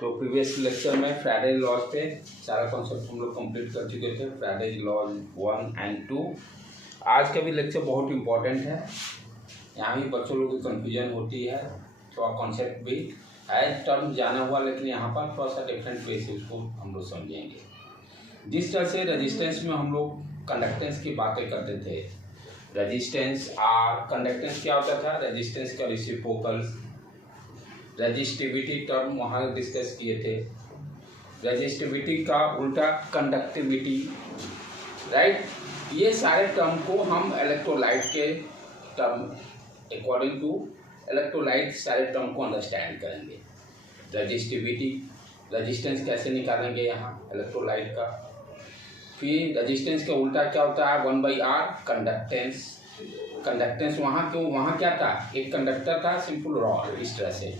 तो previous lecture में Friday laws पे सारा कॉन्सेप्ट हम लोग कंप्लीट कर चुके थे, फ्राइडे लॉज 1 एंड 2। आज का भी लेक्चर बहुत इंपॉर्टेंट है, यहाँ भी बच्चों लोगों की कन्फ्यूजन होती है, थोड़ा कॉन्सेप्ट भी है टर्म जाना हुआ, लेकिन यहाँ पर थोड़ा सा डिफरेंट वे से उसको हम लोग समझेंगे। जिस तरह से रेजिस्टेंस में हम लोग कंडक्टेंस की बातें करते थे, रेजिस्टेंस आर कंडक्टेंस क्या होता था, रेजिस्टेंस का रेसिप्रोकल, रेजिस्टिविटी टर्म वहाँ डिस्कस किए थे, रेजिस्टिविटी का उल्टा कंडक्टिविटी, राइट। ये सारे टर्म को हम इलेक्ट्रोलाइट के टर्म अकॉर्डिंग टू इलेक्ट्रोलाइट सारे टर्म को अंडरस्टैंड करेंगे। रेजिस्टिविटी, रेजिस्टेंस कैसे निकालेंगे यहाँ इलेक्ट्रोलाइट का, फिर रेजिस्टेंस का उल्टा क्या होता है 1/r कंडक्टेंस। कंडक्टेंस वहाँ क्यों, वहाँ क्या था, एक कंडक्टर था सिंपल रॉड, इस तरह से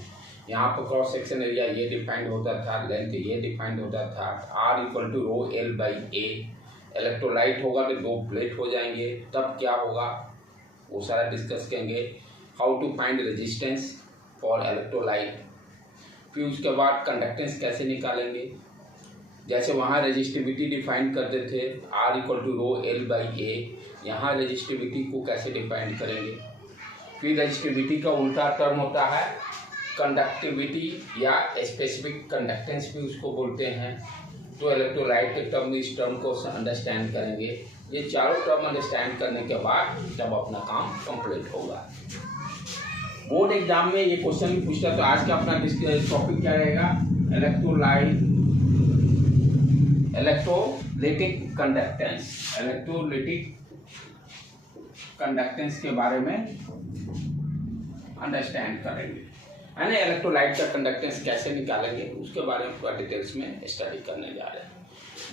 यहाँ पर क्रॉस सेक्शन एरिया ये डिफाइंड होता था, लेंथ ये डिफाइंड होता था, R = ρl/a। इलेक्ट्रोलाइट होगा तो दो प्लेट हो जाएंगे, तब क्या होगा वो सारा डिस्कस करेंगे। How to find resistance for electrolyte, फिर उसके बाद कंडक्टेंस कैसे निकालेंगे, जैसे वहाँ रेजिस्टिविटी डिफाइन करते थे R = ρl/a, यहाँ रेजिस्टिविटी को कैसे डिफाइन करेंगे। फिर रेजिस्टिविटी का उल्टा टर्म होता है कंडक्टिविटी या स्पेसिफिक कंडक्टेंस भी उसको बोलते हैं। तो इलेक्ट्रोलाइट के टर्म इस टर्म को अंडरस्टैंड करेंगे। ये चारों टर्म अंडरस्टैंड करने के बाद जब अपना काम कंप्लीट होगा। बोर्ड एग्जाम में ये क्वेश्चन भी पूछता, तो आज का अपना टॉपिक क्या रहेगा, इलेक्ट्रोलिटिक कंडक्टेंस। इलेक्ट्रोलिटिक कंडक्टेंस के बारे में अंडरस्टैंड करेंगे, है ना। इलेक्ट्रोलाइट का कंडक्टेंस कैसे निकालेंगे उसके बारे में पूरा डिटेल्स में स्टडी करने जा रहे हैं।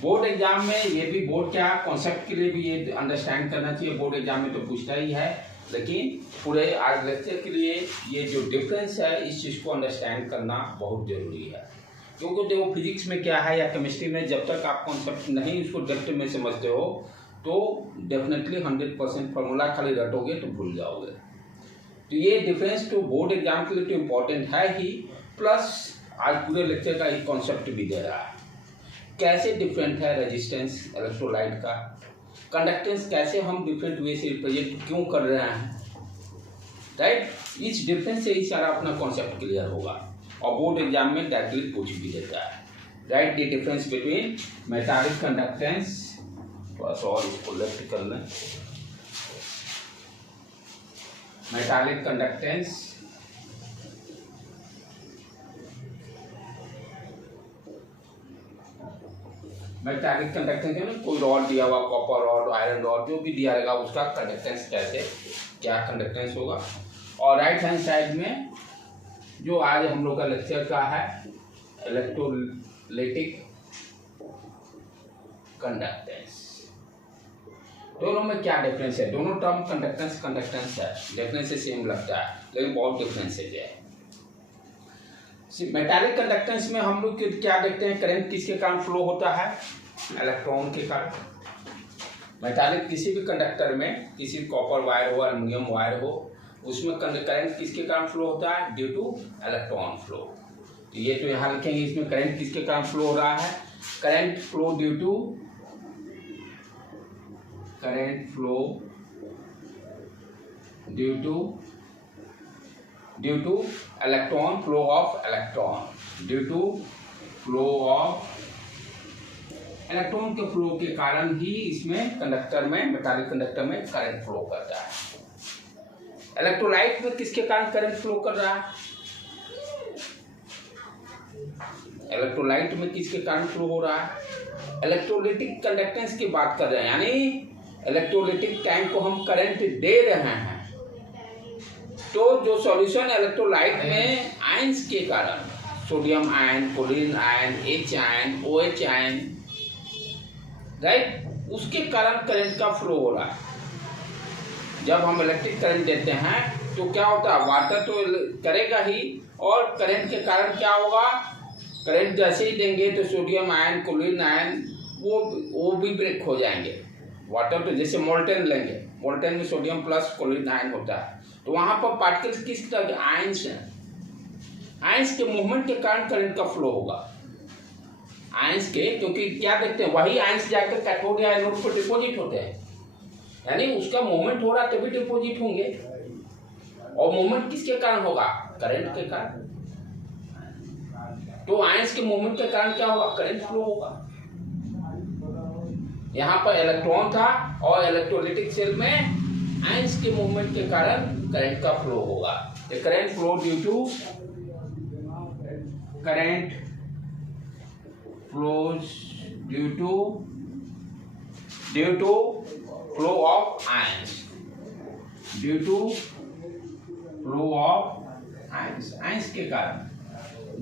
बोर्ड एग्जाम में ये भी, बोर्ड क्या कॉन्सेप्ट के लिए भी ये अंडरस्टैंड करना चाहिए, बोर्ड एग्जाम में तो पूछता ही है, लेकिन पूरे आज लेक्चर के लिए ये जो डिफरेंस है इस चीज़ को अंडरस्टैंड करना बहुत ज़रूरी है। क्योंकि देखो फिजिक्स में क्या है या केमिस्ट्री में, जब तक आप कॉन्सेप्ट नहीं उसको डेप्थ में समझते हो तो डेफिनेटली 100% फार्मूला खाली रटोगे तो भूल जाओगे। तो ये डिफरेंस तो बोर्ड एग्जाम के लिए तो इम्पोर्टेंट है ही, प्लस आज पूरे लेक्चर का एक कॉन्सेप्ट भी दे रहा है। कैसे डिफरेंट है रेजिस्टेंस इलेक्ट्रोलाइट का, कंडक्टेंस कैसे हम डिफरेंट वे से रिप्रेजेंट क्यों कर रहे हैं, राइट। इस डिफरेंस से ही सारा अपना कॉन्सेप्ट क्लियर होगा और बोर्ड एग्जाम में डायरेक्टली पूछ भी देता है। Right, the difference between metallic conductance, थोड़ा सा और इसको लेफ्ट कर लें, मेटालिक कंडक्टेंस मेटालिक कंडक्टेंस है ना, कोई रॉड दिया हुआ, कॉपर रॉड, आयरन रॉड, जो भी दिया रहेगा उसका कंडक्टेंस कैसे क्या कंडक्टेंस होगा। और राइट हैंड साइड में जो आज हम लोग का लेक्चर का है इलेक्ट्रोलिटिक कंडक्टेंस। दोनों में क्या डिफरेंस है, दोनों टर्म कंडक्टेंस है, देखने से सेम लगता है लेकिन बहुत डिफरेंसेज है। मेटालिक कंडक्टेंस में हम लोग क्या देखते हैं, करंट किसके कारण फ्लो होता है, इलेक्ट्रॉन के कारण। मेटालिक किसी भी कंडक्टर में, किसी कॉपर वायर हो, एल्युमिनियम वायर हो, उसमें करंट किसके कारण फ्लो होता है, ड्यू टू इलेक्ट्रॉन फ्लो। तो ये तो यहाँ लिखेंगे, इसमें करंट किसके कारण फ्लो हो रहा है, current flow due to due to electron flow of electron, due to flow of electron के फ्लो के कारण ही इसमें कंडक्टर में, मेटालिक कंडक्टर में करंट फ्लो करता है। इलेक्ट्रोलाइट में किसके कारण करंट फ्लो कर रहा है, इलेक्ट्रोलाइट में किसके कारण फ्लो हो रहा है, इलेक्ट्रोलिटिक कंडक्टेंस की बात कर रहे हैं, यानी इलेक्ट्रोलिटिक टैंक को हम करंट दे रहे हैं। तो जो सॉल्यूशन इलेक्ट्रोलाइट में आयंस के कारण, sodium ion, chlorine ion, H ion, OH ion, right, उसके कारण करंट का फ्लो हो रहा है। जब हम इलेक्ट्रिक करंट देते हैं तो क्या होता है, वाटर तो करेगा ही, और करंट के कारण क्या होगा, करंट जैसे ही देंगे तो सोडियम आयन, क्लोरीन आयन वो भी ब्रेक हो जाएंगे। वाटर तो जैसे मोल्टेन लेंगे, मोल्टेन में सोडियम प्लस क्लोरीन आयन होता है, तो वहाँ पर पार्टिकल्स किस तरह के आयंस हैं, आयंस के मूवमेंट के कारण करंट का फ्लो होगा। आयंस के, क्योंकि क्या देखते हैं, वही आयंस जाकर कैथोड या एनोड पर डिपोजिट होते हैं, यानी उसका मूवमेंट हो रहा तभी डिपोजिट होंगे। और मूवमेंट किसके कारण होगा? करंट के कारण। तो आयंस के मूवमेंट के कारण क्या होगा? करंट फ्लो होगा। यहाँ पर इलेक्ट्रॉन था और इलेक्ट्रोलाइटिक सेल में आयंस के मूवमेंट के कारण करंट का फ्लो होगा। The current flow due to current flows due to flow of ions, due to flow of ions, ions के कारण,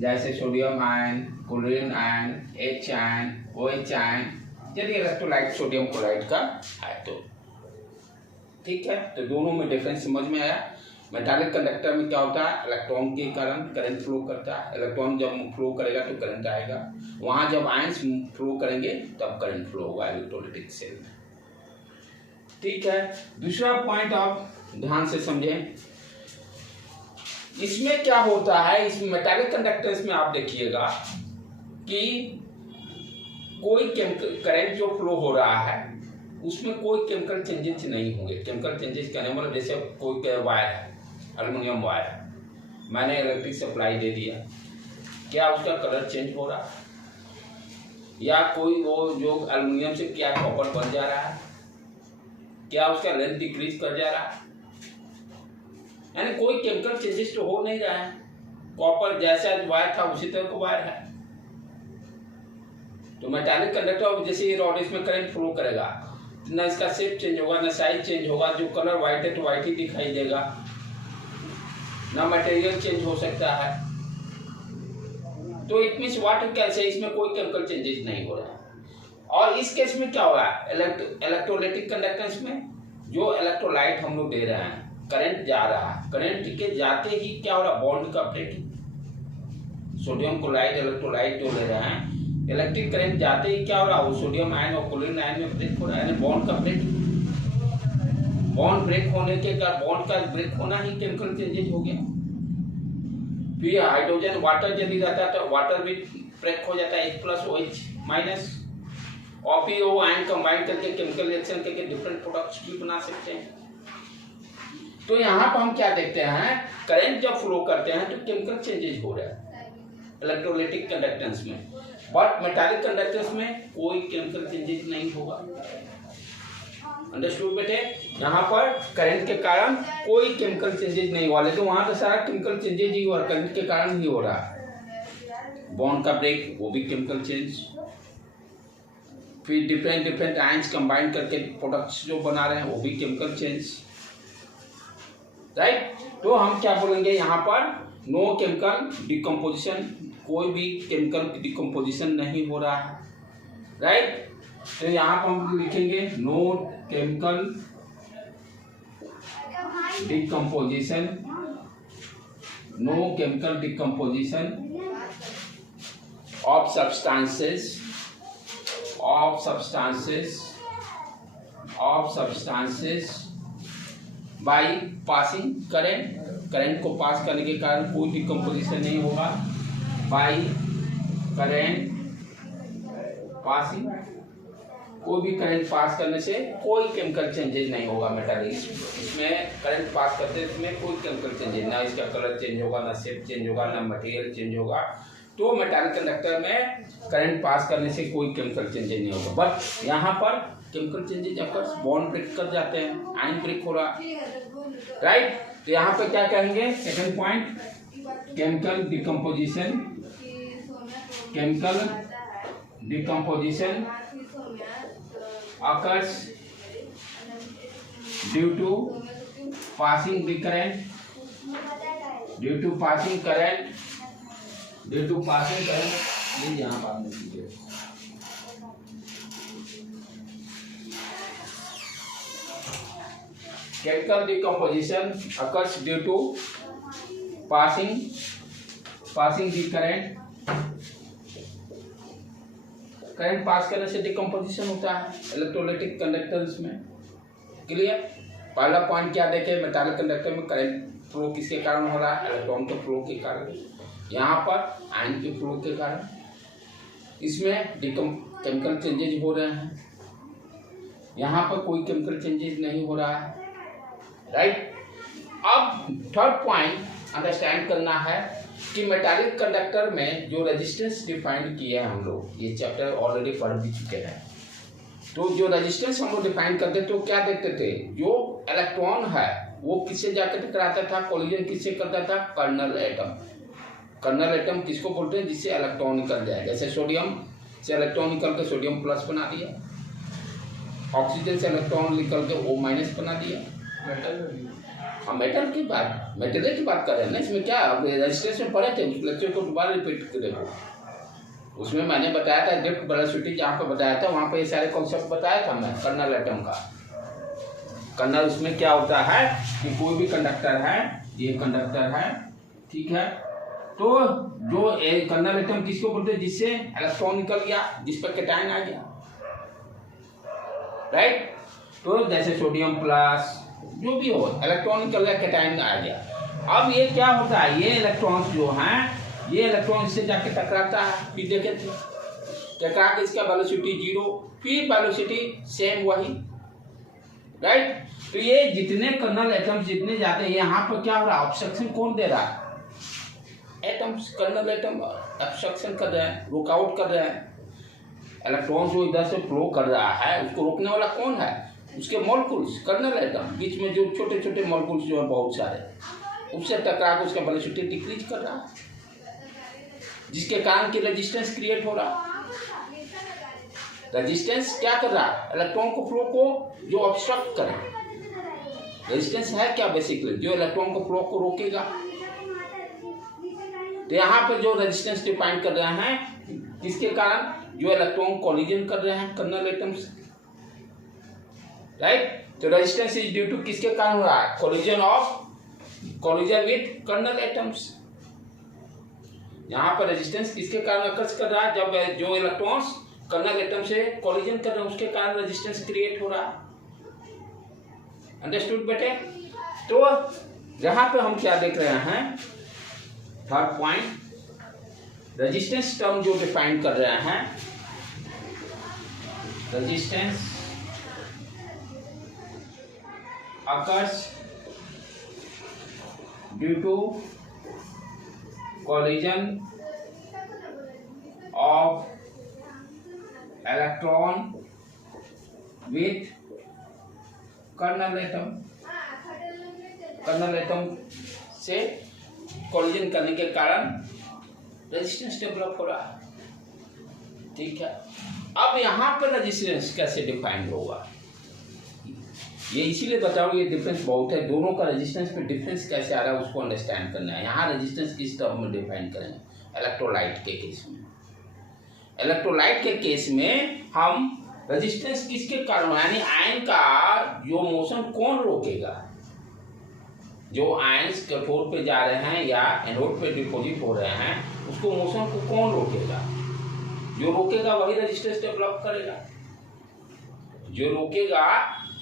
जैसे sodium ion, chlorine ion, H ion, OH ion, यदि इलेक्ट्रोलाइट सोडियम क्लोराइड का है तो ठीक है। तो दोनों में डिफरेंस समझ में आया। मेटालिक कंडक्टर में क्या होता है? इलेक्ट्रॉन के कारण करंट फ्लो करता है। इलेक्ट्रॉन जब फ्लो करेगा तो करंट आएगा, वहां जब आयंस फ्लो करेंगे तब करंट फ्लो होगा इलेक्ट्रोलाइटिक सेल में। ठीक है। दूसरा पॉइंट आप ध्यान से समझें, इसमें क्या होता है, इस मेटालिक कंडक्टर्स में आप देखिएगा कि कोई करंट जो फ्लो हो रहा है उसमें कोई केमिकल चेंजेस नहीं होंगे। केमिकल चेंजेस कहने मतलब जैसे कोई वायर है, एल्युमिनियम वायर, मैंने इलेक्ट्रिक सप्लाई दे दिया, क्या उसका कलर चेंज हो रहा है? या कोई वो जो एल्युमिनियम से क्या कॉपर बन जा रहा है, क्या उसका लेंथ डिक्रीज कर जा रहा है? यानी कोई केमिकल चेंजेस तो हो नहीं रहा है। कॉपर जैसा वायर था उसी तरह का वायर है। तो मेटालिक कंडक्टर जैसे ये रॉड, इसमें करंट फ्लो करेगा, ना इसका शेप चेंज होगा, ना साइज चेंज होगा। जो कलर व्हाइट है तो व्हाइट ही दिखाई देगा, ना मटेरियल चेंज हो सकता है। तो it means what you can say, इसमें कोई केमिकल चेंजेस नहीं हो रहा है। और इस केस में क्या हो रहा है? इलेक्ट्रोलाइटिक कंडक्टेंस में जो इलेक्ट्रोलाइट हम लोग दे रहे हैं, करंट जा रहा है, करंट के जाते ही क्या हो रहा है? बॉन्ड का ब्रेकिंग। सोडियम क्लोराइड इलेक्ट्रोलाइट जो ले रहे हैं, इलेक्ट्रिक करंट जाते ही क्या हो रहा है? वो सोडियम आयन और क्लोरीन आयन में ब्रेक हो रहा है, यानी बॉन्ड का ब्रेक। बॉन्ड ब्रेक होने के कारण, बॉन्ड का ब्रेक होना ही केमिकल चेंजेस हो गया। फिर हाइड्रोजन वाटर यदि रहता है तो वाटर भी ब्रेक हो जाता है, H+OH-, और फिर वो आयन कंबाइन करके केमिकल रिएक्शन करके डिफरेंट प्रोडक्ट्स भी बना सकते हैं। तो यहाँ पर हम क्या देखते हैं, करंट जब फ्लो करते हैं तो केमिकल चेंजेस हो रहा है इलेक्ट्रोलाइटिक कंडक्टेंस में, बट मेटालिक कंडक्टेंस में कोई केमिकल चेंजेस नहीं होगा। अंडरस्टूड बेटे? यहाँ पर करंट के कारण कोई केमिकल चेंजेस नहीं हुआ, लेकिन वहां तो सारा केमिकल चेंजेस ही हो रहा है, करंट के कारण ही हो रहा है। बॉन्ड का ब्रेक, वो भी केमिकल चेंज। फिर डिफरेंट आयंस कंबाइन करके प्रोडक्ट्स जो बना रहे हैं वो भी केमिकल चेंज, राइट। तो हम क्या बोलेंगे यहाँ पर? नो केमिकल डिकम्पोजिशन, कोई भी केमिकल डिकम्पोजिशन नहीं हो रहा है, राइट। तो यहाँ पर हम लिखेंगे no chemical decomposition, no chemical decomposition of substances by passing current. Current को पास करने के कारण कोई डिकम्पोजिशन नहीं होगा। बाय करंट पासिंग, कोई भी करंट पास करने से कोई केमिकल चेंजेस नहीं होगा मेटालिक। इसमें करंट पास करते हैं, इसमें कोई केमिकल चेंजेस, ना इसका कलर चेंज होगा, ना शेप चेंज होगा, ना मटेरियल चेंज होगा। तो मेटालिक कंडक्टर में करंट पास करने से कोई केमिकल चेंजेस नहीं होगा। बट यहाँ पर केमिकल चेंजेस अक्सर बॉन्ड ब्रेक कर जाते हैं, आयन ब्रेक हो रहा, राइट। तो यहाँ पे क्या कहेंगे? Second point, chemical decomposition, chemical decomposition occurs due to passing the current, due to passing current, ये यहाँ बात नहीं कीजिए। Chemical decomposition occurs due to passing the current, current pass करने से डिकम्पोजिशन होता है इलेक्ट्रोलाइटिक कंडक्टर्स में। क्लियर? पहला पॉइंट क्या देखे? मेटालिक कंडक्टर में करंट फ्लो किसके कारण हो रहा है? इलेक्ट्रॉन के फ्लो के कारण। यहाँ पर आयन के फ्लो के कारण। इसमें केमिकल चेंजेज हो रहे हैं, यहाँ पर कोई केमिकल चेंजेज नहीं हो रहा है, राइट। अब थर्ड पॉइंट अंडरस्टैंड करना है कि मेटालिक कंडक्टर में जो रेजिस्टेंस डिफाइन किए हैं हम लोग, ये चैप्टर ऑलरेडी पढ़ भी चुके हैं। तो जो रेजिस्टेंस हम लोग डिफाइन करते तो क्या देखते थे, जो इलेक्ट्रॉन है वो किससे जाकर टकराता था, कोलिजन किससे करता था? Colonel atom. कर्नल एटम किसको बोलते हैं? जिससे इलेक्ट्रॉन निकल जाए। जैसे सोडियम से इलेक्ट्रॉन निकल के सोडियम प्लस बना दिया, ऑक्सीजन से इलेक्ट्रॉन निकल के O माइनस बना दिया। हम मेटल की बात, मेटेरियल की बात कर रहे हैं ना, इसमें क्या अब रेजिस्टेंस में पढ़े थे, उस लेक्चर को दोबारा रिपीट करेंगे। उसमें मैंने बताया था ड्रिफ्ट वेलोसिटी, जहाँ पे बताया था वहाँ पे ये सारे कॉन्सेप्ट बताया था मैं कर्नल एटम का। कर्नल उसमें क्या होता है कि कोई भी कंडक्टर है, ये कंडक्टर है, ठीक है, तो जो कर्नल एटम किसको बोलते हैं? जिससे इलेक्ट्रॉन निकल गया, जिस पर कैटायन आ गया, राइट। तो जैसे सोडियम प्लस जो भी हो, इलेक्ट्रॉन निकल गया, कैटायन आ गया। अब ये क्या होता है, ये इलेक्ट्रॉन्स जो हैं, ये इलेक्ट्रॉन इससे जाके टकराता है, फिर देखे थे टकरा के इसका वेलोसिटी 0, फिर वेलोसिटी सेम वही, राइट। तो ये जितने कर्नल एटम्स जितने जाते हैं, यहाँ पर क्या हो रहा है? ऑब्स्ट्रक्शन कौन दे रहा है? एटम्स, कर्नल एटम ऑब्स्ट्रक्शन कर रहे हैं, रोक आउट कर रहे हैं। इलेक्ट्रॉन जो इधर से फ्लो कर रहा है उसको रोकने वाला कौन है? उसके मॉलिक्यूल्स, कर्नल एटम, बीच में जो छोटे छोटे मॉलिक्यूल्स जो है बहुत सारे, उससे टकरा के उसका वेलोसिटी डिक्रीज कर रहा है, जिसके कारण की रेजिस्टेंस क्रिएट हो रहा है। रेजिस्टेंस क्या कर रहा है? इलेक्ट्रॉन को फ्लो को जो ऑब्स्ट्रक्ट करे। रेजिस्टेंस है क्या? बेसिकली जो इलेक्ट्रॉन को फ्लो को रोकेगा। तो यहाँ पे जो रेजिस्टेंस डिफाइन कर रहे हैं, किसके कारण? जो इलेक्ट्रॉन कोलिजन कर रहे हैं कर्नल एटम्स, राइट। तो रेजिस्टेंस इज ड्यू टू किसके कारण हो रहा है? Collision with kernel atoms. यहाँ पर रेजिस्टेंस किसके कारण अकर्स कर रहा है? जब जो इलेक्ट्रॉन्स कर्नल एटम से कोलिजन कर रहे हैं उसके कारण रेजिस्टेंस क्रिएट हो रहा है। अंडरस्टूड बेटे? तो यहाँ पे हम क्या देख रहे हैं, थर्ड पॉइंट, रेजिस्टेंस टर्म जो डिफाइन कर रहे हैं, resistance occurs due to collision of electron with kernel atom. Kernel atom से कोलिजन करने के कारण रेजिस्टेंस डेवलप हो रहा है, ठीक है। अब यहाँ पर रेजिस्टेंस कैसे डिफाइन होगा, ये इसीलिए बताऊँ, ये डिफरेंस बहुत है दोनों का। रेजिस्टेंस पे डिफरेंस कैसे आ रहा है उसको अंडरस्टैंड करना है। यहाँ रेजिस्टेंस किस टर्म में डिफाइन करेंगे? इलेक्ट्रोलाइट के केस में। इलेक्ट्रोलाइट के केस में हम रेजिस्टेंस किसके कारण, यानी आयन का जो मोशन कौन रोकेगा? जो आयन्स कैथोड पे जा रहे हैं या एनोड पे डिपोजिट हो रहे हैं, उसको मोशन को कौन रोकेगा? जो रोकेगा वही रेजिस्टेंस डेवलप करेगा, जो रोकेगा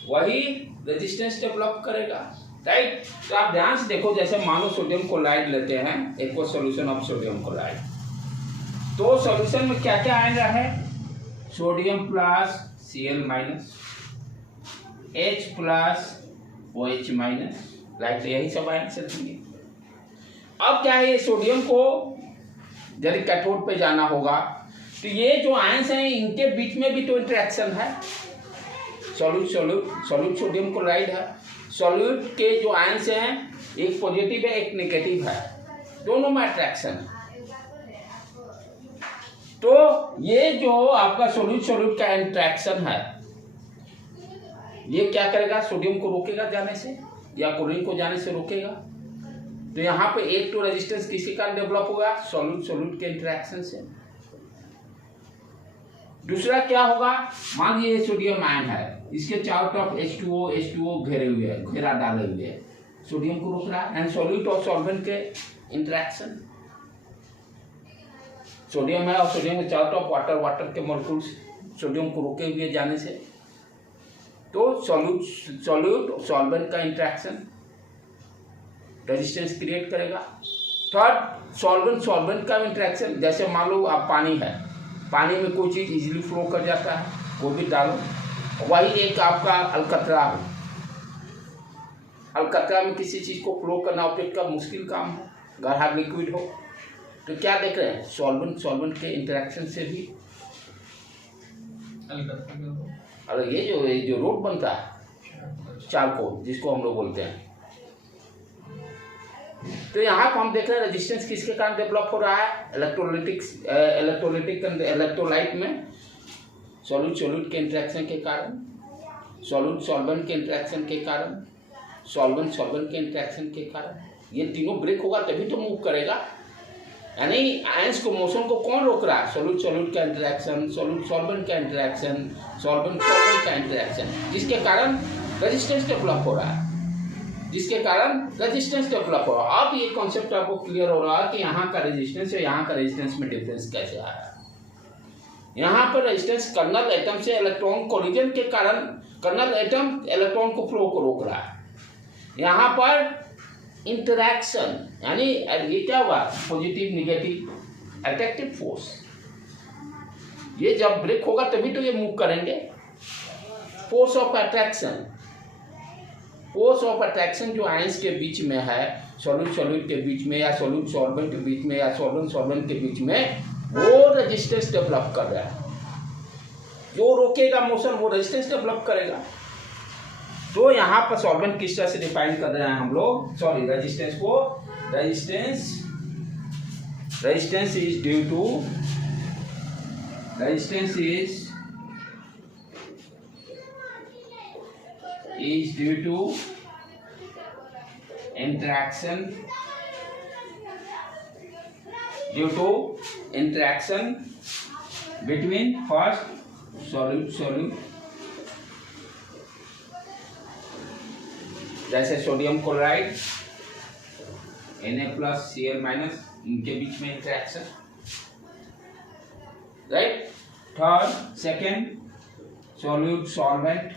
वही रेजिस्टेंस डेवलप करेगा, राइट। तो आप ध्यान से देखो, जैसे मानो सोडियम क्लोराइड लेते हैं, aqua solution of sodium chloride, तो सॉल्यूशन में क्या क्या आयन है? Sodium plus Cl minus, H plus OH minus, right. यही सब आयन चलेंगे। अब क्या है, ये सोडियम को यदि कैथोड पे जाना होगा तो ये जो आयन्स हैं इनके बीच में भी तो इंटरेक्शन है। सॉल्यूट सोडियम क्लोराइड है, सॉल्यूट के जो आयन्स हैं एक पॉजिटिव है एक नेगेटिव है, दोनों में अट्रैक्शन है। तो ये जो आपका सोल्यूट का इंटरेक्शन है, ये क्या करेगा? सोडियम को रोकेगा जाने से या क्लोरीन को जाने से रोकेगा। तो यहाँ पे एक तो रेजिस्टेंस किसी कारण डेवलप होगा? सोल्यूट के इंटरेक्शन से। दूसरा क्या होगा, मान लीजिए ये सोडियम आयन है, इसके चारों तरफ H2O घेरे हुए है, घेरा डाले हुए है, सोडियम को रोक रहा है। एंड सोल्यूट और सॉल्वेंट के इंटरेक्शन, सोडियम है और सोडियम के चारों तरफ वाटर के मॉलिक्यूल्स सोडियम को रोके हुए जाने से, तो सॉल्यूट सॉल्वेंट का इंटरेक्शन, रेजिस्टेंस क्रिएट करेगा। थर्ड, सॉल्वेंट सॉल्वेंट का इंटरेक्शन, जैसे मान लो आप पानी है, पानी में कोई चीज़ इजीली फ्लो कर जाता है, वो भी डालो। वही एक आपका अलकतरा हो, अलकतरा में किसी चीज़ को फ्लो करना ऑब्जेक्ट का मुश्किल काम है, गाढ़ा लिक्विड हो, तो क्या देख रहे हैं, सॉल्वेंट सॉल्वेंट के इंटरेक्शन से भी अलकतरा। ये जो रोड बनता है चारकोल, जिसको हम लोग बोलते हैं, तो यहाँ पर हम देख रहे हैं रेजिस्टेंस किसके कारण डेवलप हो रहा है, इलेक्ट्रोलाइटिक इलेक्ट्रोलाइट में सॉल्यूट सॉल्यूट के इंटरेक्शन के कारण, सॉल्यूट सॉल्वेंट के इंटरेक्शन के कारण, सॉल्वेंट सॉल्वेंट के इंटरेक्शन के कारण, ये तीनों ब्रेक होगा तभी तो मूव करेगा। यानी आयंस को मोशन को कौन रोक रहा है, सॉल्यूट सॉल्यूट का इंटरेक्शन, सॉल्यूट सॉल्वेंट का इंटरेक्शन, सॉल्वेंट सॉल्वेंट का इंटरेक्शन, जिसके कारण रेजिस्टेंस डेवलप हो रहा है, जिसके कारण रेजिस्टेंस डेवलप हो रहा है। अब ये कॉन्सेप्ट आपको क्लियर हो रहा है कि यहाँ का रेजिस्टेंस और यहाँ का रेजिस्टेंस में डिफरेंस कैसे आया। यहाँ पर रेजिस्टेंस कर्नल एटम से इलेक्ट्रॉन कोलिजन के कारण कर्नल एटम इलेक्ट्रॉन को फ्लो को रोक रहा है। यहाँ पर इंटरैक्शन, यानी ये क्या हुआ, पॉजिटिव निगेटिव अट्रैक्टिव फोर्स, ये जब ब्रेक होगा तभी तो ये मूव करेंगे। Force of attraction, force of attraction जो आयंस के बीच में है, सॉल्यूट सॉल्यूट के बीच में या सॉल्यूट सॉल्वेंट के बीच में या सॉल्वेंट सॉल्वेंट के बीच में, वो रेजिस्टेंस डेवलप कर रहा है। जो रोकेगा मोशन वो रेजिस्टेंस डेवलप करेगा। तो यहाँ पर सॉल्वेंट किस तरह से डिफाइन कर रहे हैं हम लोग, सॉरी रेजिस्टेंस को, resistance is due to, resistance is due to interaction between first solute जैसे सोडियम क्लोराइड Na+Cl- इनके बीच में interaction, right. Third, second, solute solvent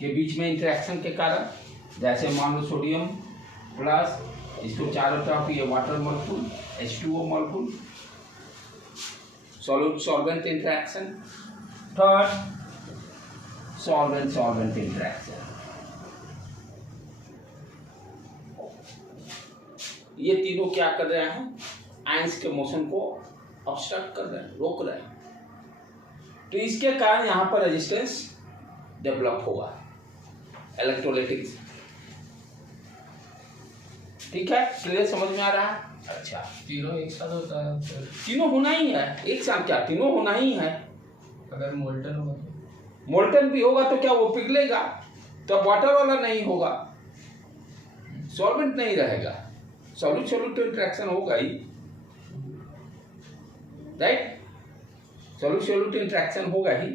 के बीच में इंटरेक्शन के कारण, जैसे मान लो सोडियम प्लस इसको चारों तरफ ये water molecule H2O molecule, solute solvent interaction. Third, solvent solvent interaction. ये तीनों क्या कर रहे हैं, आयंस के मोशन को ऑब्स्ट्रक्ट कर रहे हैं, रोक रहे हैं। तो इसके कारण यहाँ पर रेजिस्टेंस डेवलप होगा इलेक्ट्रोलाइटिक। ठीक है, क्लियर, समझ में आ रहा है। अच्छा, तीनों एक साथ होता है, तीनों होना ही है एक साथ, क्या तीनों होना ही है। अगर मोल्टन होगा तो, मोल्टन भी होगा तो क्या वो पिघलेगा, तो वाटर वाला नहीं होगा, सॉल्वेंट नहीं रहेगा, सॉल्यूट सॉल्यूट तो इंटरेक्शन होगा ही, राइट, सॉल्यूट सॉल्यूट इंटरेक्शन होगा ही।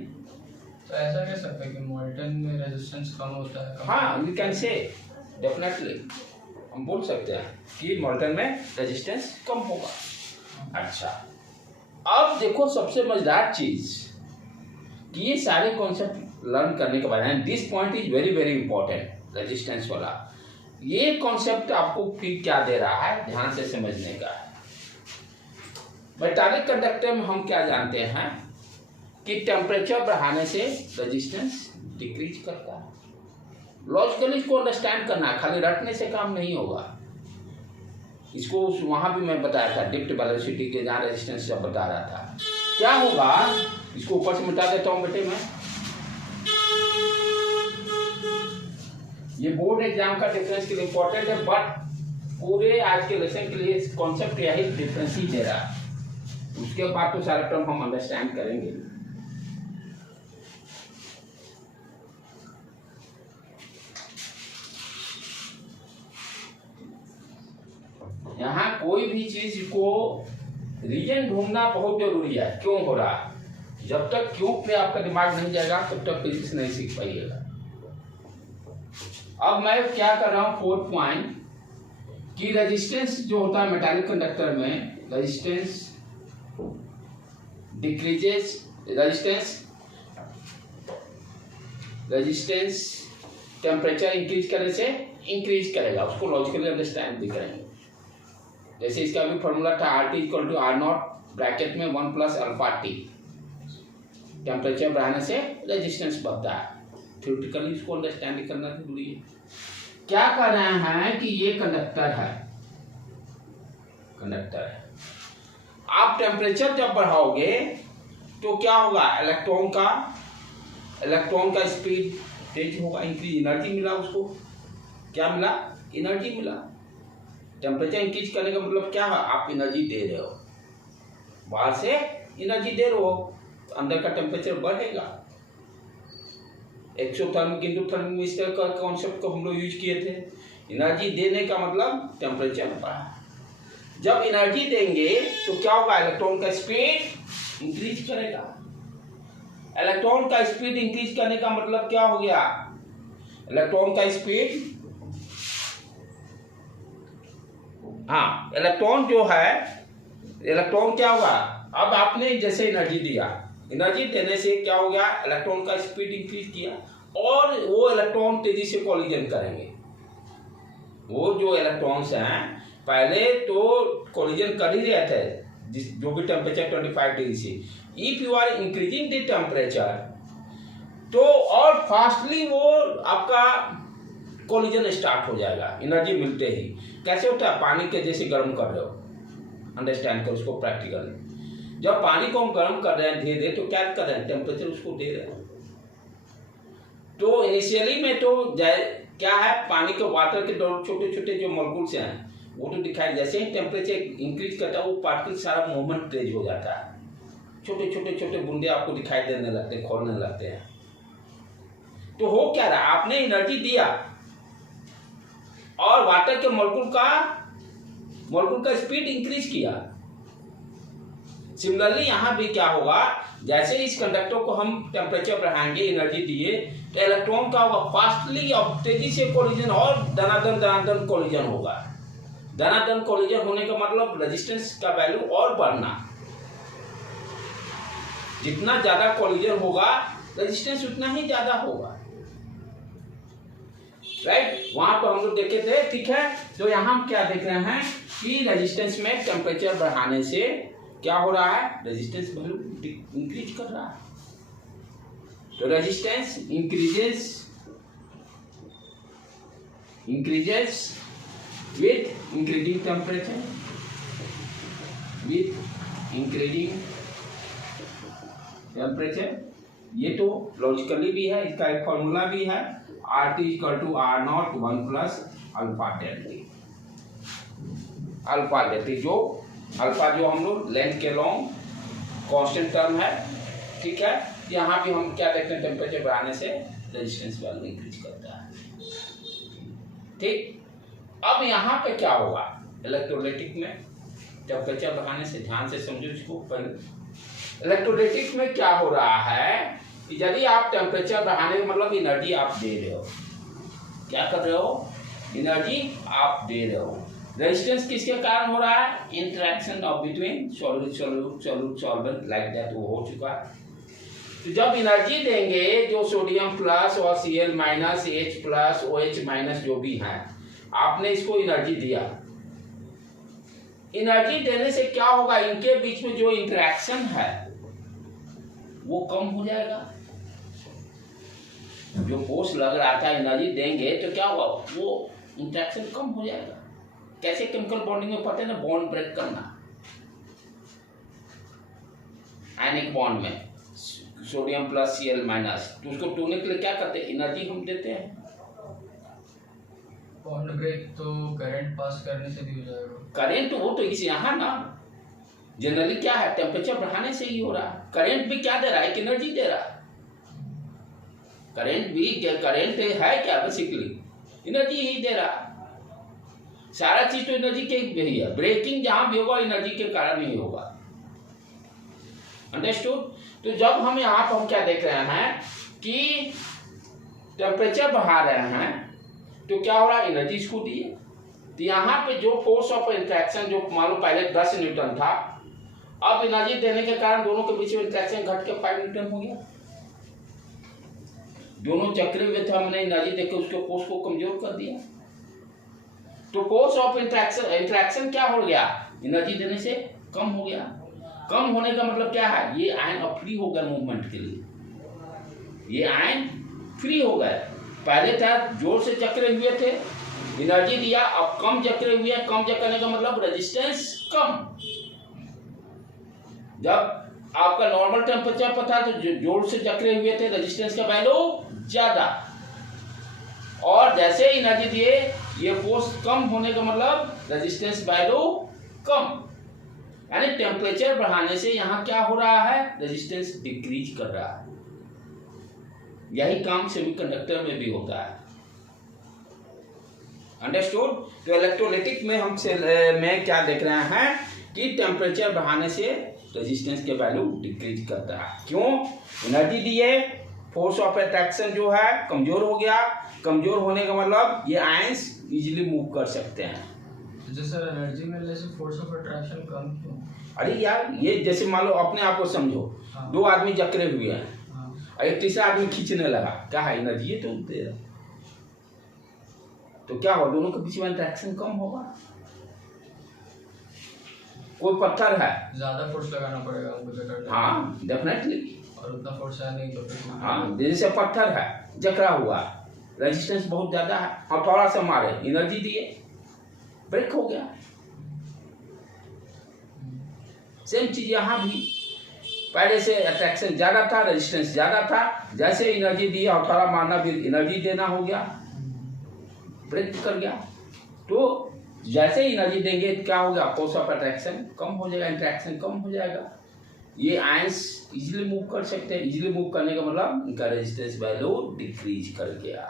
तो ऐसा कह सकते हैं कि मोल्टन में रेजिस्टेंस कम होता है। हाँ, यू कैन से, डेफिनेटली हम बोल सकते हैं कि मोल्टन में रेजिस्टेंस कम होगा। अच्छा, अब देखो सबसे मजेदार चीज कि ये सारे कॉन्सेप्ट लर्न करने के बाद, this point is very very important, resistance वाला। ये कॉन्सेप्ट आपको फिर क्या दे रहा है, ध्यान से समझने का। मेटालिक कंडक्टर में हम क्या जानते हैं कि टेम्परेचर बढ़ाने से रेजिस्टेंस डिक्रीज करता है। लॉजिकली इसको अंडरस्टैंड करना है, खाली रटने से काम नहीं होगा। इसको वहाँ भी मैं बताया था, डिप्ट वेलोसिटी के जहाँ रेजिस्टेंस जब बता रहा था, क्या होगा, इसको ऊपर से मिटा देता हूँ बेटे मैं। ये बोर्ड एग्जाम का डिफरेंस के लिए इंपॉर्टेंट है, बट पूरे आज के लेसन के लिए कॉन्सेप्ट यही डिफरेंस ही दे रहा है। उसके बाद तो सारे टर्म हम अंडरस्टैंड करेंगे। यहाँ कोई भी चीज को रीजन ढूंढना बहुत जरूरी है, क्यों हो रहा है। जब तक क्यों पे आपका दिमाग नहीं जाएगा तब तक फिजिक्स नहीं सीख पाइएगा। अब मैं क्या कर रहा हूँ, 4th पॉइंट, कि रेजिस्टेंस जो होता है मेटालिक कंडक्टर में, resistance decreases, resistance temperature increase करने से इंक्रीज करेगा, उसको लॉजिकली अंडरस्टैंड भी करेंगे। जैसे इसका भी फॉर्मूला था RT equal to R0 bracket में 1 प्लस अल्फा टी। टेम्परेचर बढ़ाने से रेजिस्टेंस बढ़ता है, थ्योरेटिकली इसको अंडरस्टैंड करना जरूरी है। क्या कर रहे हैं कि ये कंडक्टर है, कंडक्टर है। आप टेम्परेचर जब बढ़ाओगे तो क्या होगा, इलेक्ट्रॉन का स्पीड तेज होगा, इंक्रीज एनर्जी मिला उसको। क्या मिला, एनर्जी मिला। टेम्परेचर इंक्रीज करने का मतलब क्या है, आप एनर्जी दे रहे हो, बाहर से एनर्जी दे रहे हो, अंदर का टेम्परेचर बढ़ेगा। एक्सोथर्मिक इंडोथर्मिक इस तरह का कॉन्सेप्ट को हम लोग यूज किए थे। एनर्जी देने का मतलब टेम्परेचर बढ़ा। जब एनर्जी देंगे तो क्या होगा, इलेक्ट्रॉन का स्पीड इंक्रीज करेगा। इलेक्ट्रॉन का स्पीड इंक्रीज करने का मतलब क्या हो गया, इलेक्ट्रॉन का स्पीड, हाँ इलेक्ट्रॉन जो है, इलेक्ट्रॉन क्या होगा, अब आपने जैसे एनर्जी दिया, एनर्जी देने से क्या हो गया, इलेक्ट्रॉन का स्पीड इंक्रीज किया और वो इलेक्ट्रॉन तेजी से कॉलिजन करेंगे। वो जो इलेक्ट्रॉन्स हैं पहले तो कॉलिजन कर ही रहे थे जो भी टेम्परेचर 25 डिग्री से। If you are increasing the temperature तो और फास्टली वो आपका कॉलिजन स्टार्ट हो जाएगा एनर्जी मिलते ही। कैसे होता है, पानी के जैसे गर्म कर रहे हो, अंडरस्टैंड करो उसको प्रैक्टिकली। जब पानी को हम गर्म कर रहे हैं धीरे धीरे तो क्या कर रहे हैं, टेम्परेचर उसको दे रहे हैं। तो इनिशियली में तो क्या है, पानी के वाटर के छोटे छोटे जो मॉलिक्यूल्स हैं वो तो दिखाई, जैसे ही टेम्परेचर इंक्रीज करता है वो पार्टिकल सारा मूवमेंट तेज हो जाता है, छोटे छोटे छोटे बूंदे आपको दिखाई देने लगते हैं, खोलने लगते हैं। तो हो क्या रहा, आपने एनर्जी दिया और वाटर के मॉलिक्यूल का स्पीड इंक्रीज किया। सिमिलरली यहां भी क्या होगा, जैसे इस कंडक्टर को हम टेम्परेचर बढ़ाएंगे, एनर्जी दिए, तो इलेक्ट्रॉन का होगा फास्टली और तेजी से कोलिजन और धनाधन कोलिजन होगा। धनाधन कोलिजन होने का मतलब रेजिस्टेंस का वैल्यू और बढ़ना। जितना ज्यादा कोलिजन होगा रेजिस्टेंस उतना ही ज्यादा होगा, राइट। वहां पर हम लोग देखे थे, ठीक है। तो यहां हम क्या देख रहे हैं कि रेजिस्टेंस में टेम्परेचर बढ़ाने से क्या हो रहा है, रेजिस्टेंस वैल्यू इंक्रीज कर रहा है। तो resistance increases with increasing temperature, ये तो लॉजिकली भी है, इसका एक फॉर्मूला भी है, RT equal to R0 1 plus alpha delta. Alpha delta जो अल्फा जो हम लोग लेंथ के लॉन्ग कांस्टेंट टर्म है, ठीक है। यहाँ भी हम क्या देखते हैं, टेम्परेचर बढ़ाने से रेजिस्टेंस वैल्यू इंक्रीज करता है, ठीक। अब यहाँ पे क्या होगा, इलेक्ट्रोलाइटिक में टेम्परेचर बढ़ाने से, ध्यान से समझो इसको पहले। इलेक्ट्रोलाइटिक में क्या हो रहा है कि यदि आप टेम्परेचर बढ़ाने का मतलब एनर्जी आप दे रहे हो, क्या कर रहे हो, एनर्जी आप दे रहे हो। रेजिस्टेंस किसके कारण हो रहा है, interaction of between solvent like that, वो हो चुका है। तो जब एनर्जी देंगे जो सोडियम प्लस और Cl minus H plus OH minus जो भी है, आपने इसको एनर्जी दिया। एनर्जी देने से क्या होगा, इनके बीच में जो इंटरेक्शन है वो कम हो जाएगा। जो फोर्स लग रहा था एनर्जी देंगे तो क्या हुआ, वो इंटरेक्शन कम हो जाएगा। कैसे, केमिकल बॉन्डिंग में पता है ना, बॉन्ड ब्रेक करना। आयनिक बॉन्ड में सोडियम प्लस Cl माइनस, तो उसको तोड़ने के लिए क्या करते हैं, एनर्जी हम देते हैं। बॉन्ड ब्रेक तो करंट पास करने से भी हो जाएगा। करंट वो तो इस यहाँ ना जनरली क्या है, टेम्परेचर बढ़ाने से ही हो रहा है। करंट भी क्या दे रहा है, एक एनर्जी दे रहा है। करंट भी करंट है क्या, बेसिकली एनर्जी ही दे रहा है। सारा चीज तो एनर्जी के ही है। ब्रेकिंग जहां भी होगा एनर्जी के कारण ही होगा, अंडरस्टूड। तो जब हम यहाँ पर हम क्या देख रहे हैं कि टेम्परेचर बढ़ा रहे हैं तो क्या हो रहा है, एनर्जी इसको दिए। तो यहाँ पे जो फोर्स ऑफ इंट्रैक्शन जो मान लो पहले 10 न्यूटन था, अब एनर्जी देने के कारण दोनों के बीच में इंट्रैक्शन घट के 5 न्यूटन हो गया। दोनों चक्रे हुए थे, हमने एनर्जी देकर उसके फोर्स को कमजोर कर दिया। तो फोर्स ऑफ इंटरेक्शन क्या हो गया, एनर्जी देने से कम हो गया। कम होने का मतलब क्या है, ये आयन अब फ्री हो गया मूवमेंट के लिए, ये आयन फ्री हो गए। पहले था जोर से जकड़े हुए थे, एनर्जी दिया, अब कम जकड़े हुए, कम जकड़ने का मतलब रेजिस्टेंस कम। जब आपका नॉर्मल टेम्परेचर पर था तो जोर से जकड़े हुए थे, रेजिस्टेंस का वैल्यू ज्यादा, और जैसे एनर्जी दिए ये फोर्स कम होने का मतलब रेजिस्टेंस वैल्यू कम, यानी टेम्परेचर बढ़ाने से यहाँ क्या हो रहा है, रेजिस्टेंस डिक्रीज कर रहा है। यही काम सेमीकंडक्टर में भी होता है। अंडरस्टूड। तो इलेक्ट्रोलाइटिक में हम में क्या देख रहे हैं कि टेम्परेचर बढ़ाने से रेजिस्टेंस के वैल्यू डिक्रीज करता है। क्यों, एनर्जी दिए, फोर्स ऑफ अट्रैक्शन जो है कमजोर हो गया। कमजोर होने का मतलब ये आयंस इजीली मूव कर सकते हैं। जैसे एनर्जी मिलने से फोर्स ऑफ अट्रैक्शन कम क्यों? अरे यार ये जैसे मान लो अपने आप को समझो, हाँ। दो आदमी जकड़े हुए हैं, हाँ। और एक तीसरा आदमी खींचने लगा, क्या है, एनर्जी है तो दे रहा, तो क्या होगा, दोनों के बीच में इंटरेक्शन कम होगा। कोई पत्थर है, ज्यादा फोर्स लगाना पड़ेगा उनको जकड़ने। हाँ डेफिनेटली, और उतना फोर्स है नहीं तो फिर हाँ, जैसे पत्थर है जकड़ा हुआ, रेजिस्टेंस बहुत ज्यादा है, और थोड़ा सा मारे, एनर्जी दिए, ब्रेक हो गया। सेम चीज यहाँ भी, पहले से अट्रैक्शन ज्यादा था, रेजिस्टेंस ज्यादा था, जैसे एनर्जी दिया और थोड़ा मारना भी एनर्जी देना हो गया, ब्रेक कर गया। तो जैसे एनर्जी देंगे क्या हो गया, फोर्स ऑफ अट्रैक्शन कम हो जाएगा, इंटरेक्शन कम हो जाएगा, ये आयंस इजीली मूव कर सकते हैं। इजीली मूव करने का मतलब इनका रेजिस्टेंस वैल्यू डिक्रीज कर गया,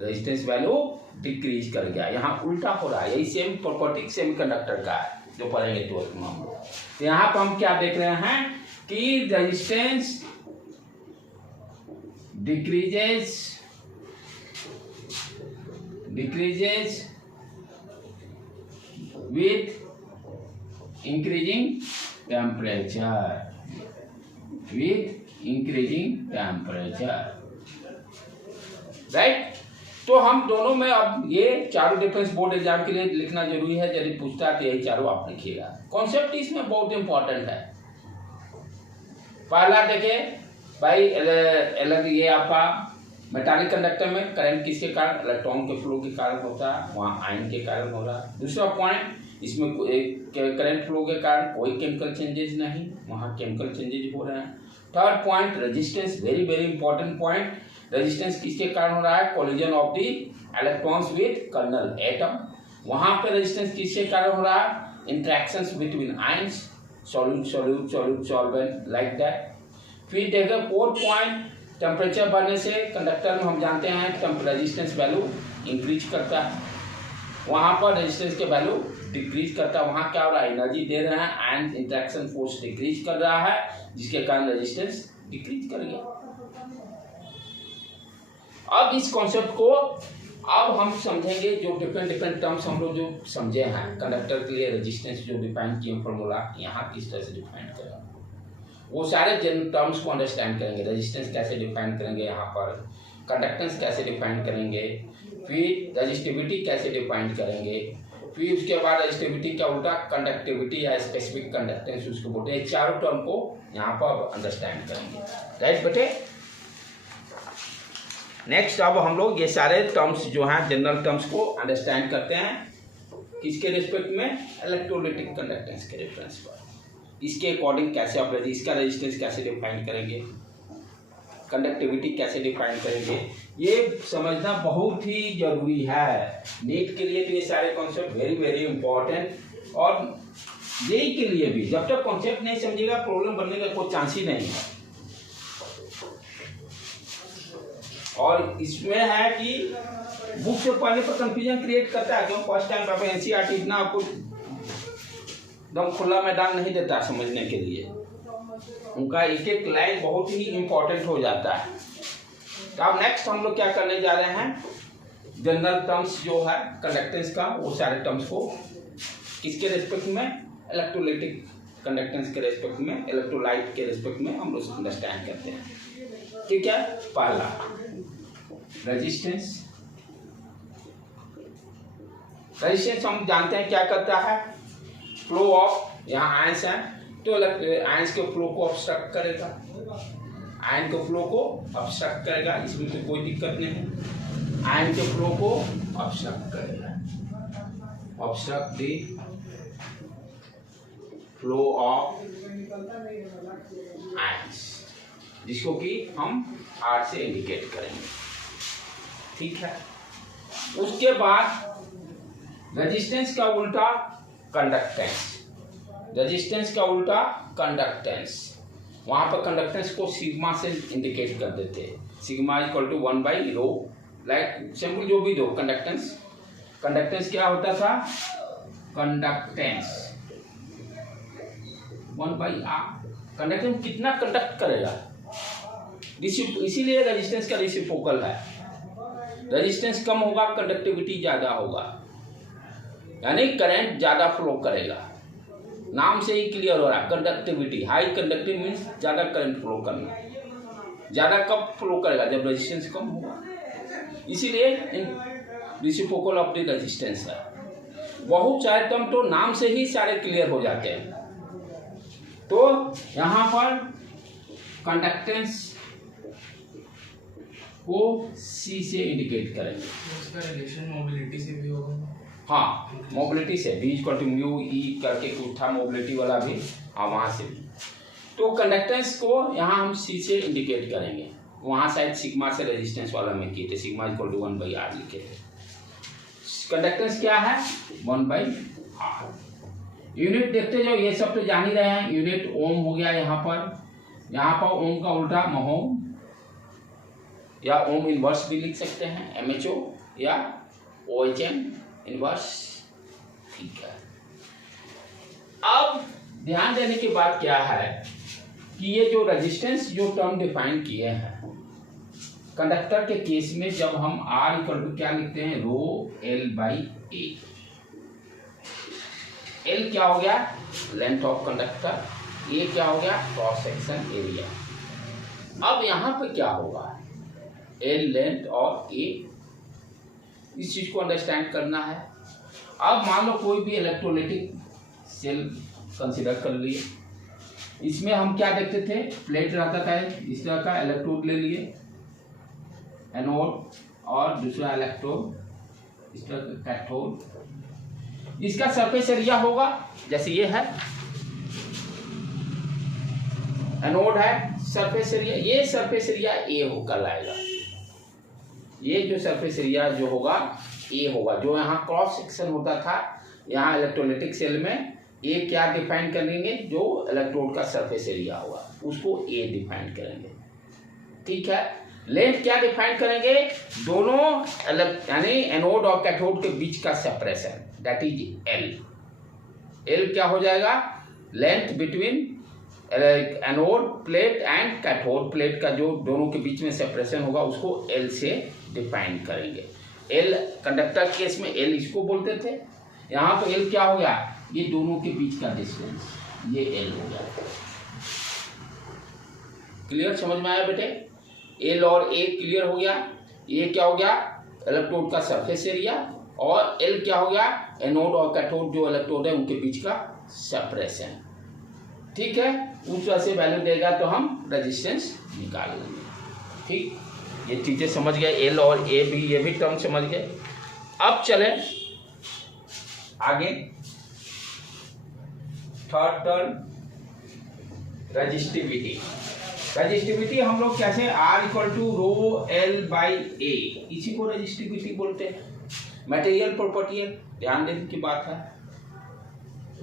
रेजिस्टेंस वैल्यू डिक्रीज कर गया। यहाँ उल्टा हो रहा है, यही सेम प्रॉपर्टी सेमीकंडक्टर का है जो पढ़ेंगे तो हम लोग। तो यहाँ पर हम क्या देख रहे हैं कि resistance decreases with increasing temperature, right. तो हम दोनों में अब ये चारों डिफरेंस बोर्ड एग्जाम के लिए लिखना जरूरी है, यदि पूछता है तो यही चारों आप लिखिएगा। कॉन्सेप्ट इसमें बहुत इंपॉर्टेंट है। पहला देखिए भाई, ये आपका मेटालिक कंडक्टर में करंट किसके कारण, इलेक्ट्रॉन के फ्लो के कारण होता है, वहाँ आयन के कारण हो रहा है। दूसरा पॉइंट, इसमें करंट फ्लो के कारण कोई केमिकल चेंजेस नहीं, वहाँ केमिकल चेंजेस हो रहे हैं। Third point, resistance, very very important point. Resistance किसके कारण हो रहा है, collision of the electrons with kernel atom, वहाँ पे रेजिस्टेंस किसके कारण हो रहा है, interactions between ions, solute solvent, like that. फिर देखो फोर्थ पॉइंट, टेम्परेचर बढ़ने से कंडक्टर में हम जानते हैं रेजिस्टेंस वैल्यू इंक्रीज करता है, वहाँ पर रेजिस्टेंस के वैल्यू डिक्रीज करता है। वहाँ क्या हो रहा है, एनर्जी दे रहे हैं, आयन इंटरेक्शन फोर्स डिक्रीज कर रहा है, जिसके कारण रेजिस्टेंस डिक्रीज कर गया। अब इस कॉन्सेप्ट को अब हम समझेंगे, जो डिफरेंट टर्म्स हम लोग जो समझे हैं कंडक्टर के लिए, रेजिस्टेंस जो डिफाइन किए फॉर्मूला, यहाँ किस तरह से डिफाइन करें, वो सारे टर्म्स को अंडरस्टैंड करेंगे। रेजिस्टेंस कैसे डिफाइन करेंगे, यहाँ पर कंडक्टेंस कैसे डिफाइन करेंगे, फिर रेजिस्टिविटी कैसे डिफाइन करेंगे, फिर उसके बाद रेजिस्टिविटी का उल्टा कंडक्टिविटी या स्पेसिफिक कंडक्टेंस उसको बोलते हैं। चारों टर्म को यहाँ पर अंडरस्टैंड करेंगे, राइट बेटे। नेक्स्ट अब हम लोग ये सारे टर्म्स जो हैं जनरल टर्म्स को अंडरस्टैंड करते हैं, किसके रिस्पेक्ट में, इलेक्ट्रोलाइटिक कंडक्टेंस के रेफरेंस पर। इसके अकॉर्डिंग कैसे आप इसका रेजिस्टेंस कैसे डिफाइन करेंगे, कंडक्टिविटी कैसे डिफाइन करेंगे, ये समझना बहुत ही जरूरी है नीट के लिए। तो ये सारे कॉन्सेप्ट वेरी वेरी इंपॉर्टेंट, और जेई के लिए भी। जब तक कॉन्सेप्ट नहीं समझेगा प्रॉब्लम बनने का कोई चांस ही नहीं है। और इसमें है कि बुक से पढ़ने पर कंफ्यूजन क्रिएट करता है, क्योंकि फर्स्ट टाइम पे एनसीईआरटी इतना आपको एकदम खुला मैदान नहीं देता समझने के लिए, उनका एक एक लाइन बहुत ही इंपॉर्टेंट हो जाता है। तो अब नेक्स्ट हम लोग क्या करने जा रहे हैं, जनरल टर्म्स जो है कंडक्टेंस का, वो सारे टर्म्स को किसके रेस्पेक्ट में, इलेक्ट्रोलाइटिक कंडक्टेंस के रेस्पेक्ट में, इलेक्ट्रोलाइट के रेस्पेक्ट में हम लोग अंडरस्टैंड करते हैं। ठीक है, पहला रेजिस्टेंस, रेजिस्टेंस हम जानते हैं क्या करता है, फ्लो ऑफ, यहाँ आयंस है तो आयंस के फ्लो को ऑब्स्ट्रक्ट करेगा, आयन के फ्लो को ऑब्स्ट्रक्ट करेगा, इसमें तो कोई दिक्कत नहीं है, आयन के फ्लो को ऑब्स्ट्रक्ट करेगा, obstruct the flow of ions, जिसको कि हम आर से इंडिकेट करेंगे। ठीक है, उसके बाद रेजिस्टेंस का उल्टा कंडक्टेंस, रेजिस्टेंस का उल्टा कंडक्टेंस, वहां पर कंडक्टेंस को सिग्मा से इंडिकेट कर देते हैं, sigma equal to 1/ρ, like simple जो भी दो कंडक्टेंस, कंडक्टेंस क्या होता था, कंडक्टेंस 1/r, कंडक्टेंस कितना कंडक्ट करेगा, इसीलिए रेजिस्टेंस का रेसिप्रोकल है, रेजिस्टेंस कम होगा कंडक्टिविटी ज़्यादा होगा, यानी करंट ज़्यादा फ्लो करेगा, नाम से ही क्लियर हो रहा है, कंडक्टिविटी हाई, कंडक्टिव मीन्स ज़्यादा करंट फ्लो करना, ज़्यादा कब फ्लो करेगा, जब रेजिस्टेंस कम होगा, इसीलिए रेसिप्रोकल ऑफ द रेजिस्टेंस है। बहुत सारे टर्म तो नाम से ही सारे क्लियर हो जाते हैं। तो यहाँ पर कंडक्टेंस को सी से इंडिकेट करेंगे, इसका रिलेशन मोबिलिटी से भी होगा। हाँ, मोबिलिटी से भी इक्वल टू म्यू ई करके कुछ था मोबिलिटी वाला भी, हाँ वहाँ से भी। तो कंडक्टेंस को यहाँ हम सी से इंडिकेट करेंगे, वहाँ शायद सिग्मा से रेजिस्टेंस वाला में किए थे, सिग्मा इक्वल टू 1/r लिखे थे। कंडक्टेंस क्या है, 1/r। यूनिट देखते जाओ, ये सब तो जान ही रहे हैं, यूनिट ओम हो गया, यहाँ पर ओम का उल्टा महोम या ओम इनवर्स भी लिख सकते हैं, MHO या OHM इनवर्स। ठीक है, अब ध्यान देने की बात क्या है कि ये जो रेजिस्टेंस जो टर्म डिफाइन किए हैं कंडक्टर के केस में, जब हम R इक्वल टू क्या लिखते हैं, ρL/A, L क्या हो गया, लेंथ ऑफ कंडक्टर, A क्या हो गया, क्रॉस सेक्शन एरिया। अब यहाँ पे क्या होगा, L लेंथ और A, इस चीज को अंडरस्टैंड करना है। अब मान लो कोई भी इलेक्ट्रोलाइटिक सेल कंसीडर कर लिए, इसमें हम क्या देखते थे, प्लेट रहता था, इस तरह का इलेक्ट्रोड ले लिए, एनोड, और दूसरा इलेक्ट्रोड इस तरह का कैथोड, इसका सरफेस एरिया होगा जैसे ये है, एनोड है, सरफेस एरिया, ये सरफेस एरिया ए होकर आएगा, ये जो सरफेस एरिया जो होगा ए होगा, जो यहाँ क्रॉस सेक्शन होता था यहाँ इलेक्ट्रोलाइटिक सेल में, ए क्या डिफाइन करेंगे, जो इलेक्ट्रोड का सरफेस एरिया होगा उसको ए डिफाइन करेंगे। ठीक है, लेंथ क्या डिफाइन करेंगे, दोनों यानी एनोड और कैथोड के बीच का सेपरेशन, दैट इज एल क्या हो जाएगा, length between anode plate and cathode plate का जो दोनों के बीच में सेपरेशन होगा उसको एल से डिफाइन करेंगे। एल कंडक्टर केस में एल इसको बोलते थे, यहाँ तो एल क्या हो गया, ये दोनों के बीच का डिस्टेंस, ये एल हो गया। क्लियर, समझ में आया बेटे, एल और ए क्लियर हो गया। ए क्या हो गया, इलेक्ट्रोड का सरफेस एरिया, और एल क्या हो गया, एनोड और कैथोड जो इलेक्ट्रोड है उनके बीच का सेपरेशन। ठीक है, उस तरह से वैल्यू देगा तो हम रेजिस्टेंस निकाल लेंगे। ठीक, ये चीजें समझ गए, एल और ए भी, ये भी टर्म समझ गए। अब चले आगे, थर्ड टर्म रजिस्टिविटी। रजिस्टिविटी हम लोग कैसे, R इक्वल टू ρL/A, इसी को रजिस्टिविटी बोलते हैं। मटेरियल प्रॉपर्टी है, ध्यान देने की बात है,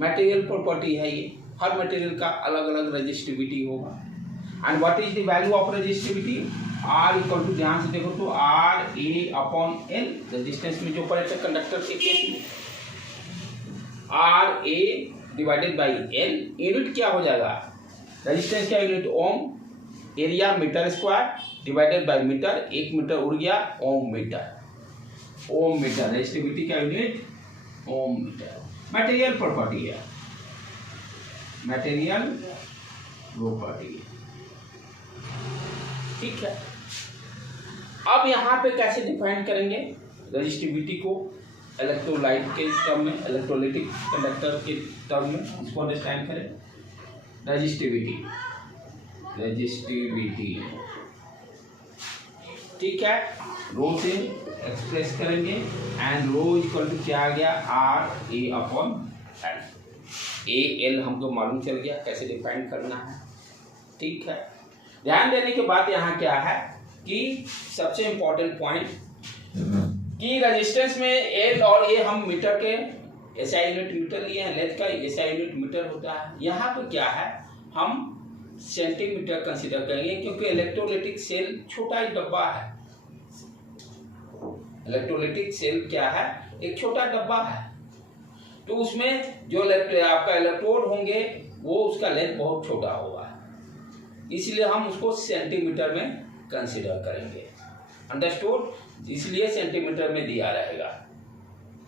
मटेरियल प्रॉपर्टी है ये, हर मटेरियल का अलग अलग रजिस्टिविटी होगा। And what is the value of resistivity, R equal to, ध्यान से देखो तो RA/L, रेजिस्टेंस में जो पड़े थे कंडक्टर के केस में, RA divided by L, unit क्या हो जाएगा, रेजिस्टेंस का unit ohm, area metre square divided by metre, 1 metre उड़ गया, ohm metre, ohm metre, resistivity का unit ohm metre. Material property है, मटेरियल प्रॉपर्टी, ठीक है। अब यहाँ पे कैसे डिफाइन करेंगे रजिस्टिविटी को, इलेक्ट्रोलाइट के टर्म में, इलेक्ट्रोलिटिक कंडक्टर के टर्म में इसको अंडरस्टैंड करें। रेजिस्टिविटी, ठीक है, रो से एक्सप्रेस करेंगे एंड रो इक्वल टू क्या आ गया, R A upon L. A L हमको मालूम चल गया कैसे डिफाइन करना है, ठीक है। ध्यान देने के बाद यहाँ क्या है कि सबसे इम्पोर्टेंट पॉइंट कि रेजिस्टेंस में एल और ए हम मीटर के एसआई यूनिट मीटर लिए हैं, लेंथ का एसआई यूनिट मीटर होता है। यहाँ पर क्या है, हम सेंटीमीटर कंसीडर करेंगे क्योंकि इलेक्ट्रोलिटिक सेल छोटा ही डब्बा है। इलेक्ट्रोलिटिक सेल क्या है, एक छोटा डब्बा है, तो उसमें जो आपका इलेक्ट्रोड होंगे वो उसका लेंथ बहुत छोटा होगा, इसलिए हम उसको सेंटीमीटर में कंसीडर करेंगे। अंडरस्टूड? इसलिए सेंटीमीटर में दिया रहेगा,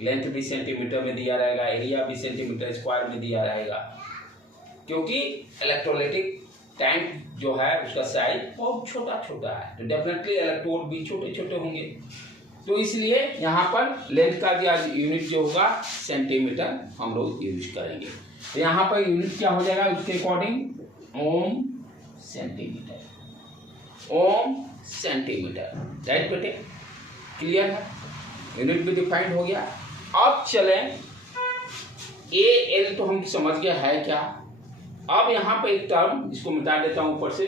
लेंथ भी सेंटीमीटर में दिया रहेगा, एरिया भी सेंटीमीटर स्क्वायर में दिया रहेगा, क्योंकि इलेक्ट्रोलिटिक टैंक जो है उसका साइज बहुत छोटा छोटा है, तो डेफिनेटली इलेक्ट्रोड भी छोटे छोटे होंगे, तो इसलिए यहाँ पर लेंथ का भी यूनिट जो होगा सेंटीमीटर हम लोग यूज करेंगे। तो यहाँ पर यूनिट क्या हो जाएगा उसके अकॉर्डिंग, ओम सेंटीमीटर, ओम सेंटीमीटर, राइट बेटे, क्लियर है, यूनिट भी डिफाइंड हो गया। अब चलें, ए एल तो हम समझ गए है क्या। अब यहाँ पे एक टर्म इसको मिटा देता हूं ऊपर से,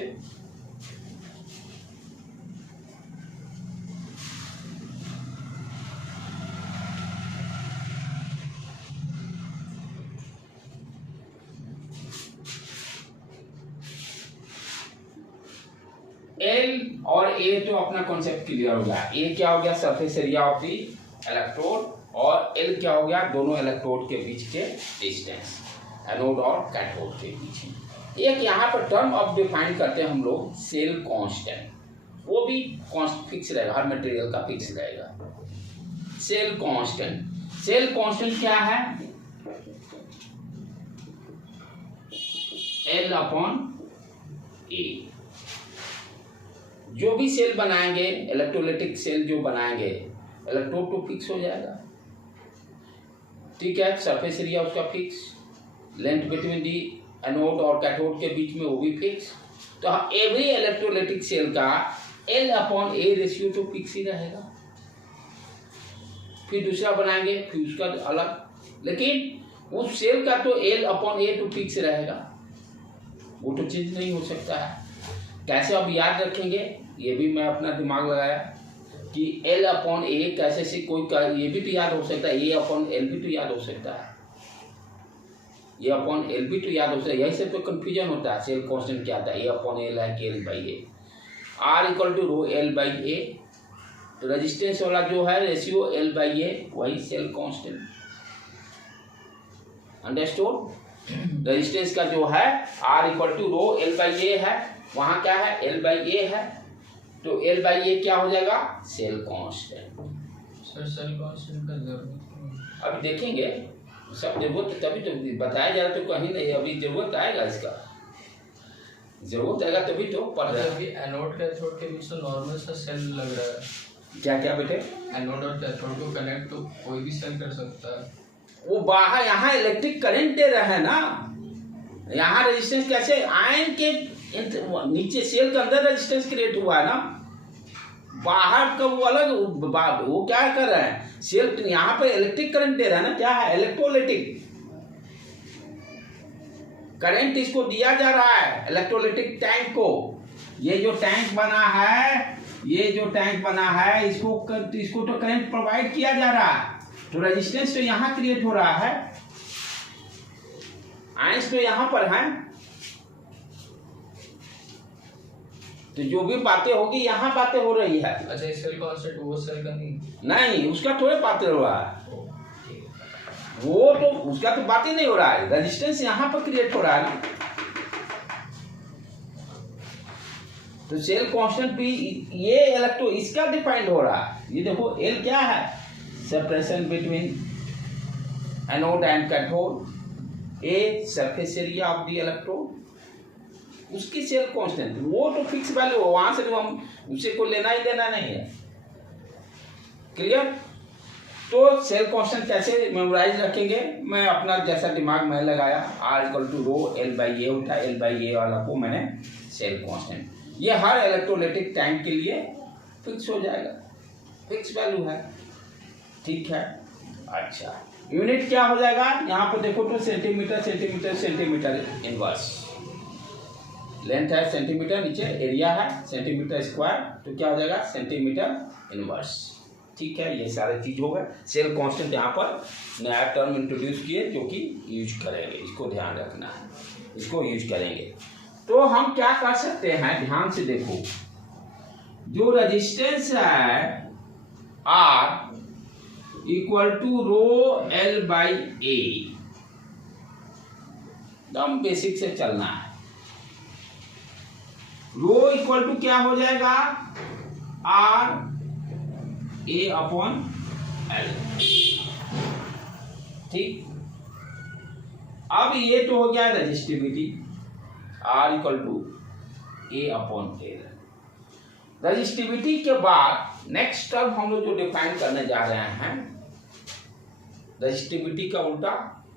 एल और ए तो अपना कॉन्सेप्ट क्लियर हो गया। ए क्या हो गया, surface area of the electrode, और एल क्या हो गया, दोनों इलेक्ट्रोड के बीच के डिस्टेंस, एनोड और कैथोड के बीच। एक यहाँ पर टर्म अब डिफाइन करते हैं हम लोग, सेल कांस्टेंट, वो भी फिक्स रहेगा, हर मटेरियल का फिक्स रहेगा। सेल कांस्टेंट, सेल कांस्टेंट क्या है, एल अपॉन ए। जो भी सेल बनाएंगे, इलेक्ट्रोलिटिक सेल जो बनाएंगे, इलेक्ट्रोड तो फिक्स हो जाएगा, ठीक है, सरफेस एरिया उसका fix, length between the anode और कैथोड के बीच में वो भी फिक्स। तो एवरी इलेक्ट्रोलिटिक सेल का एल अपॉन ए रेशियो तो फिक्स ही रहेगा। फिर दूसरा बनाएंगे, फिर उसका अलग, लेकिन उस सेल का तो एल अपॉन ए तो फिक्स रहेगा, वो तो चेंज नहीं हो सकता है। कैसे अब याद रखेंगे, ये भी मैं अपना दिमाग लगाया कि एल अपॉन ए कैसे से कोई ये भी तो याद हो सकता है, ए अपॉन एल भी तो याद हो सकता है, ए अपॉन एल भी तो याद हो सकता है। यही से तो कंफ्यूजन होता है, सेल कांस्टेंट क्या आता है, ए अपॉन एल है कि L by A, R equal to rho L by A, तो रेजिस्टेंस वाला जो है रेशियो एल बाई ए, वही सेल कांस्टेंट। अंडरस्टूड? रेजिस्टेंस का जो है R equal to rho L by A है, वहां क्या है, एल बाई ए है, तो एल बाई ए क्या हो जाएगा, cell constant. Sir cell constant का जरूरत अभी देखेंगे, सब जरूरत तभी तो बताया जा रहा, तो कहीं नहीं, अभी जरूरत आएगा, इसका जरूरत आएगा तभी तो पढ़ रहे हैं। अभी एनोड कैथोड के बीच तो नॉर्मल सा सेल लग रहा है। क्या क्या बेटे, एनोड और कैथोड को कनेक्ट तो कोई भी सेल कर सकता है। वो बाहर यहाँ इलेक्ट्रिक करंट दे रहा है ना, यहाँ रेजिस्टेंस कैसे, आयन के नीचे सेल के अंदर रेजिस्टेंस क्रिएट हुआ है ना, बाहर का वो अलग, वो क्या कर रहा है, सेल यहाँ पे इलेक्ट्रिक करंट दे रहा है ना, क्या है, इलेक्ट्रोलिटिक करंट इसको दिया जा रहा है, इलेक्ट्रोलिटिक टैंक को। ये जो टैंक बना है, ये जो टैंक बना है, इसको तो करंट प्रोवाइड किया जा रहा है, तो रेजिस्टेंस तो यहाँ क्रिएट हो रहा है, आयंस तो यहाँ पर है, तो जो भी बातें होगी यहाँ बातें हो रही है। अच्छा, इस सेल कांस्टेंट वो सेल का नहीं, उसका थोड़े बातें हो रहा है, वो तो उसका तो बात ही नहीं हो रहा है, रेजिस्टेंस यहाँ पर क्रिएट हो रहा है ना, तो सेल कांस्टेंट भी ये इलेक्ट्रो इसका डिफाइंड हो रहा है। ये देखो एल क्या है, separation between anode and cathode, a surface area of the electrode, उसकी सेल कांस्टेंट वो तो फिक्स वैल्यू हो, वहां से तो हम उसे को लेना ही देना नहीं है। क्लियर? तो सेल कांस्टेंट कैसे मेमोराइज रखेंगे, मैं अपना जैसा दिमाग में लगाया, R equal to rho L by A उठा, L बाई ए वाला को मैंने सेल कांस्टेंट, ये हर इलेक्ट्रोलाइटिक टैंक के लिए फिक्स हो जाएगा, फिक्स वैल्यू है, ठीक है। अच्छा, यूनिट क्या हो जाएगा, यहाँ पर देखो तो centimetre centimetre centimetre inverse, length है सेंटीमीटर, नीचे एरिया है सेंटीमीटर स्क्वायर, तो क्या हो जाएगा सेंटीमीटर इनवर्स, ठीक है। ये सारे चीज हो गए। सेल कांस्टेंट यहाँ पर नया टर्म इंट्रोड्यूस किए जो कि यूज करेंगे, इसको ध्यान रखना है, इसको यूज करेंगे। तो हम क्या कर सकते हैं, ध्यान से देखो, जो रेजिस्टेंस है R equal to rho L by A, एकदम बेसिक से चलना है। रो इक्वल टू क्या हो जाएगा, R ए अपॉन एल, ठीक। अब ये तो हो गया resistivity, R equal to A upon L. Resistivity के बाद नेक्स्ट टर्म हम लोग जो डिफाइन करने जा रहे हैं, रेजिस्टिविटी का उल्टा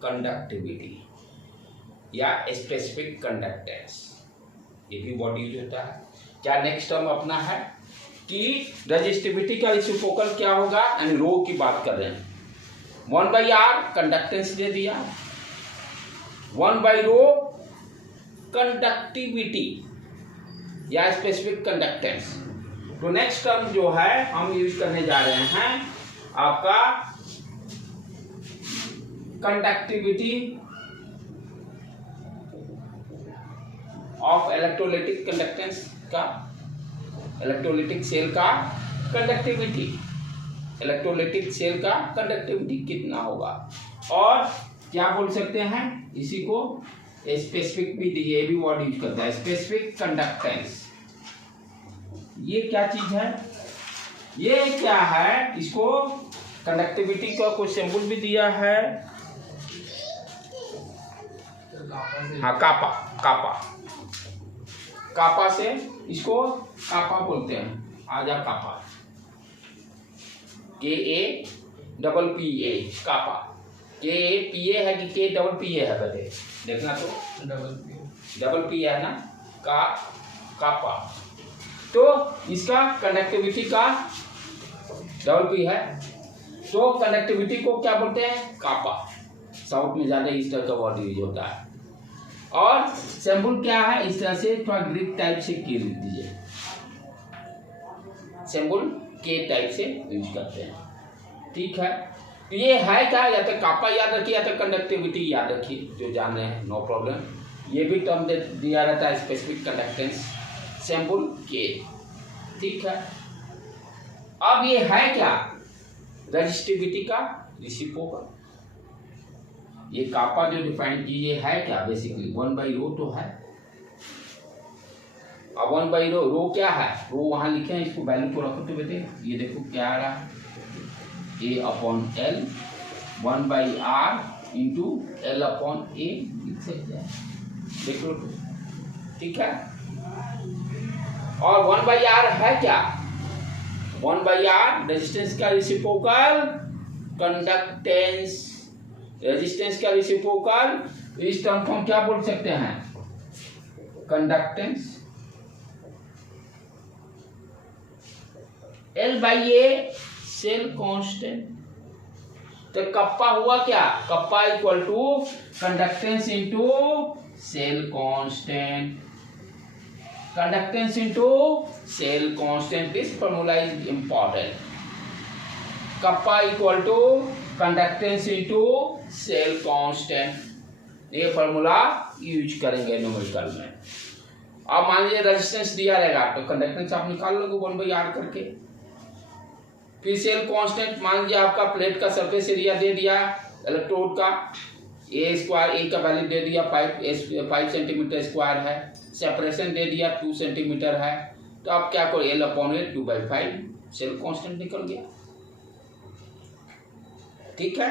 कंडक्टिविटी या स्पेसिफिक कंडक्टेंस, ये भी वर्ड यूज होता है। क्या नेक्स्ट टर्म अपना है कि रेजिस्टिविटी का रेसिप्रोकल क्या होगा, यानी रो की बात कर रहे हैं, 1/r कंडक्टेंस दे दिया, 1/रो कंडक्टिविटी या स्पेसिफिक कंडक्टेंस। तो नेक्स्ट टर्म जो है हम यूज करने जा रहे हैं आपका कंडक्टिविटी ऑफ इलेक्ट्रोलाइटिक कंडक्टेंस का, इलेक्ट्रोलाइटिक सेल का कंडक्टिविटी, इलेक्ट्रोलाइटिक सेल का कंडक्टिविटी कितना होगा, और क्या बोल सकते हैं इसी को स्पेसिफिक भी, ये भी वर्ड यूज करता है स्पेसिफिक कंडक्टेंस। ये क्या चीज है, ये क्या है, इसको कंडक्टिविटी का कोई सिंबल भी दिया है, हाँ कापा, कापा, कापा से इसको कापा बोलते हैं, आजा कापा, KAPPA कापा, KAPA है कि KPPA है, बता देखना तो डबल पी है ना, कापा। तो इसका कंडक्टिविटी का डबल पी है, तो कंडक्टिविटी को क्या बोलते हैं, कापा। साउथ में ज्यादा इस तरह का वर्ड यूज होता है। और सिंबल क्या है, इस तरह से थोड़ा ग्रीक टाइप से के लिख दीजिए, सिंबल के टाइप से यूज करते हैं, ठीक है। तो ये है क्या, या तो कापा याद रखिए या तो कंडक्टिविटी याद रखिए, जो जान रहे हैं नो प्रॉब्लम। ये भी टर्म दिया रहता है स्पेसिफिक कंडक्टेंस, सिंबल के, ठीक है। अब ये है क्या, रेजिस्टिविटी का रेसिप्रोकल। ये कापा जो डिफाइन की, ये है क्या, बेसिकली 1/रो तो है। अब 1/रो, रो क्या है, रो वहां लिखे हैं, इसको वैल्यू को रखो तो बेटे, ये देखो क्या आ रहा है, A upon L 1/r into L upon A लिख सकते हैं, देख लो, ठीक है। और 1/r है क्या, 1/r रेजिस्टेंस का रेसिप्रोकल, कंडक्टेंस रेजिस्टेंस का रेसिप्रोकल, इस टर्म को हम क्या बोल सकते हैं, कंडक्टेंस। L/A सेल कांस्टेंट, तो कप्पा हुआ क्या, kappa equal to conductance into cell constant, conductance into cell constant, this formula is important. Kappa equal to conductance into cell constant, ये फॉर्मूला यूज करेंगे न्यूमेरिकल में। अब मान लीजिए रेजिस्टेंस दिया रहेगा तो कंडक्टेंस आप निकाल लोगे 1/r करके, फिर सेल कांस्टेंट मान लीजिए आपका प्लेट का सरफेस एरिया दे दिया इलेक्ट्रोड का, A² ए का वैल्यू दे दिया 5 सेंटीमीटर स्क्वायर है, सेपरेशन दे दिया 2 सेंटीमीटर है, तो आप क्या करो L अपॉन 2/5, सेल कांस्टेंट निकल गया, ठीक है।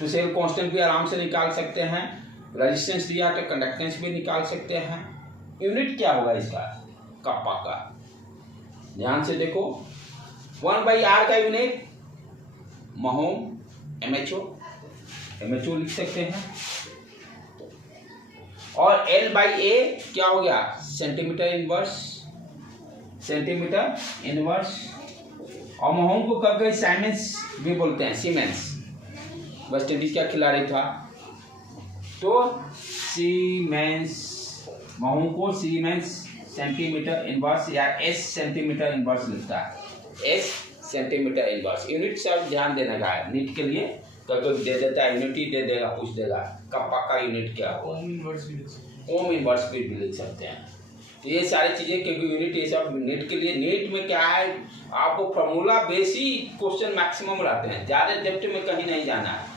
तो सेल कांस्टेंट भी आराम से निकाल सकते हैं, रेजिस्टेंस दिया तो कंडक्टेंस भी निकाल सकते हैं। यूनिट क्या होगा इसका, कप्पा का, ध्यान से देखो, 1/r का यूनिट महोम MHO लिख सकते हैं। और L/A क्या हो गया, सेंटीमीटर इनवर्स। और महोम को कभी साइमेंस भी बोलते हैं, सीमेंस, वेस्ट इंडीज का खिलाड़ी था, तो सीमेंस, महोम को सीमेंस सेंटीमीटर इनवर्स या S सेंटीमीटर इनवर्स लिखता है, S सेंटीमीटर इनवर्स। यूनिट सब ध्यान देने का है, नीट के लिए कभी दे देता है, यूनिट ही दे देगा, पूछ देगा कप्पा का यूनिट क्या हो, ओम इनवर्स भी लिख सकते हैं। तो ये सारी चीज़ें क्योंकि यूनिट ये सब नीट के लिए, नीट में क्या है आपको फॉर्मूला बेसिक क्वेश्चन मैक्सिमम रहते हैं, ज़्यादा डेप्थ में कहीं नहीं जाना है।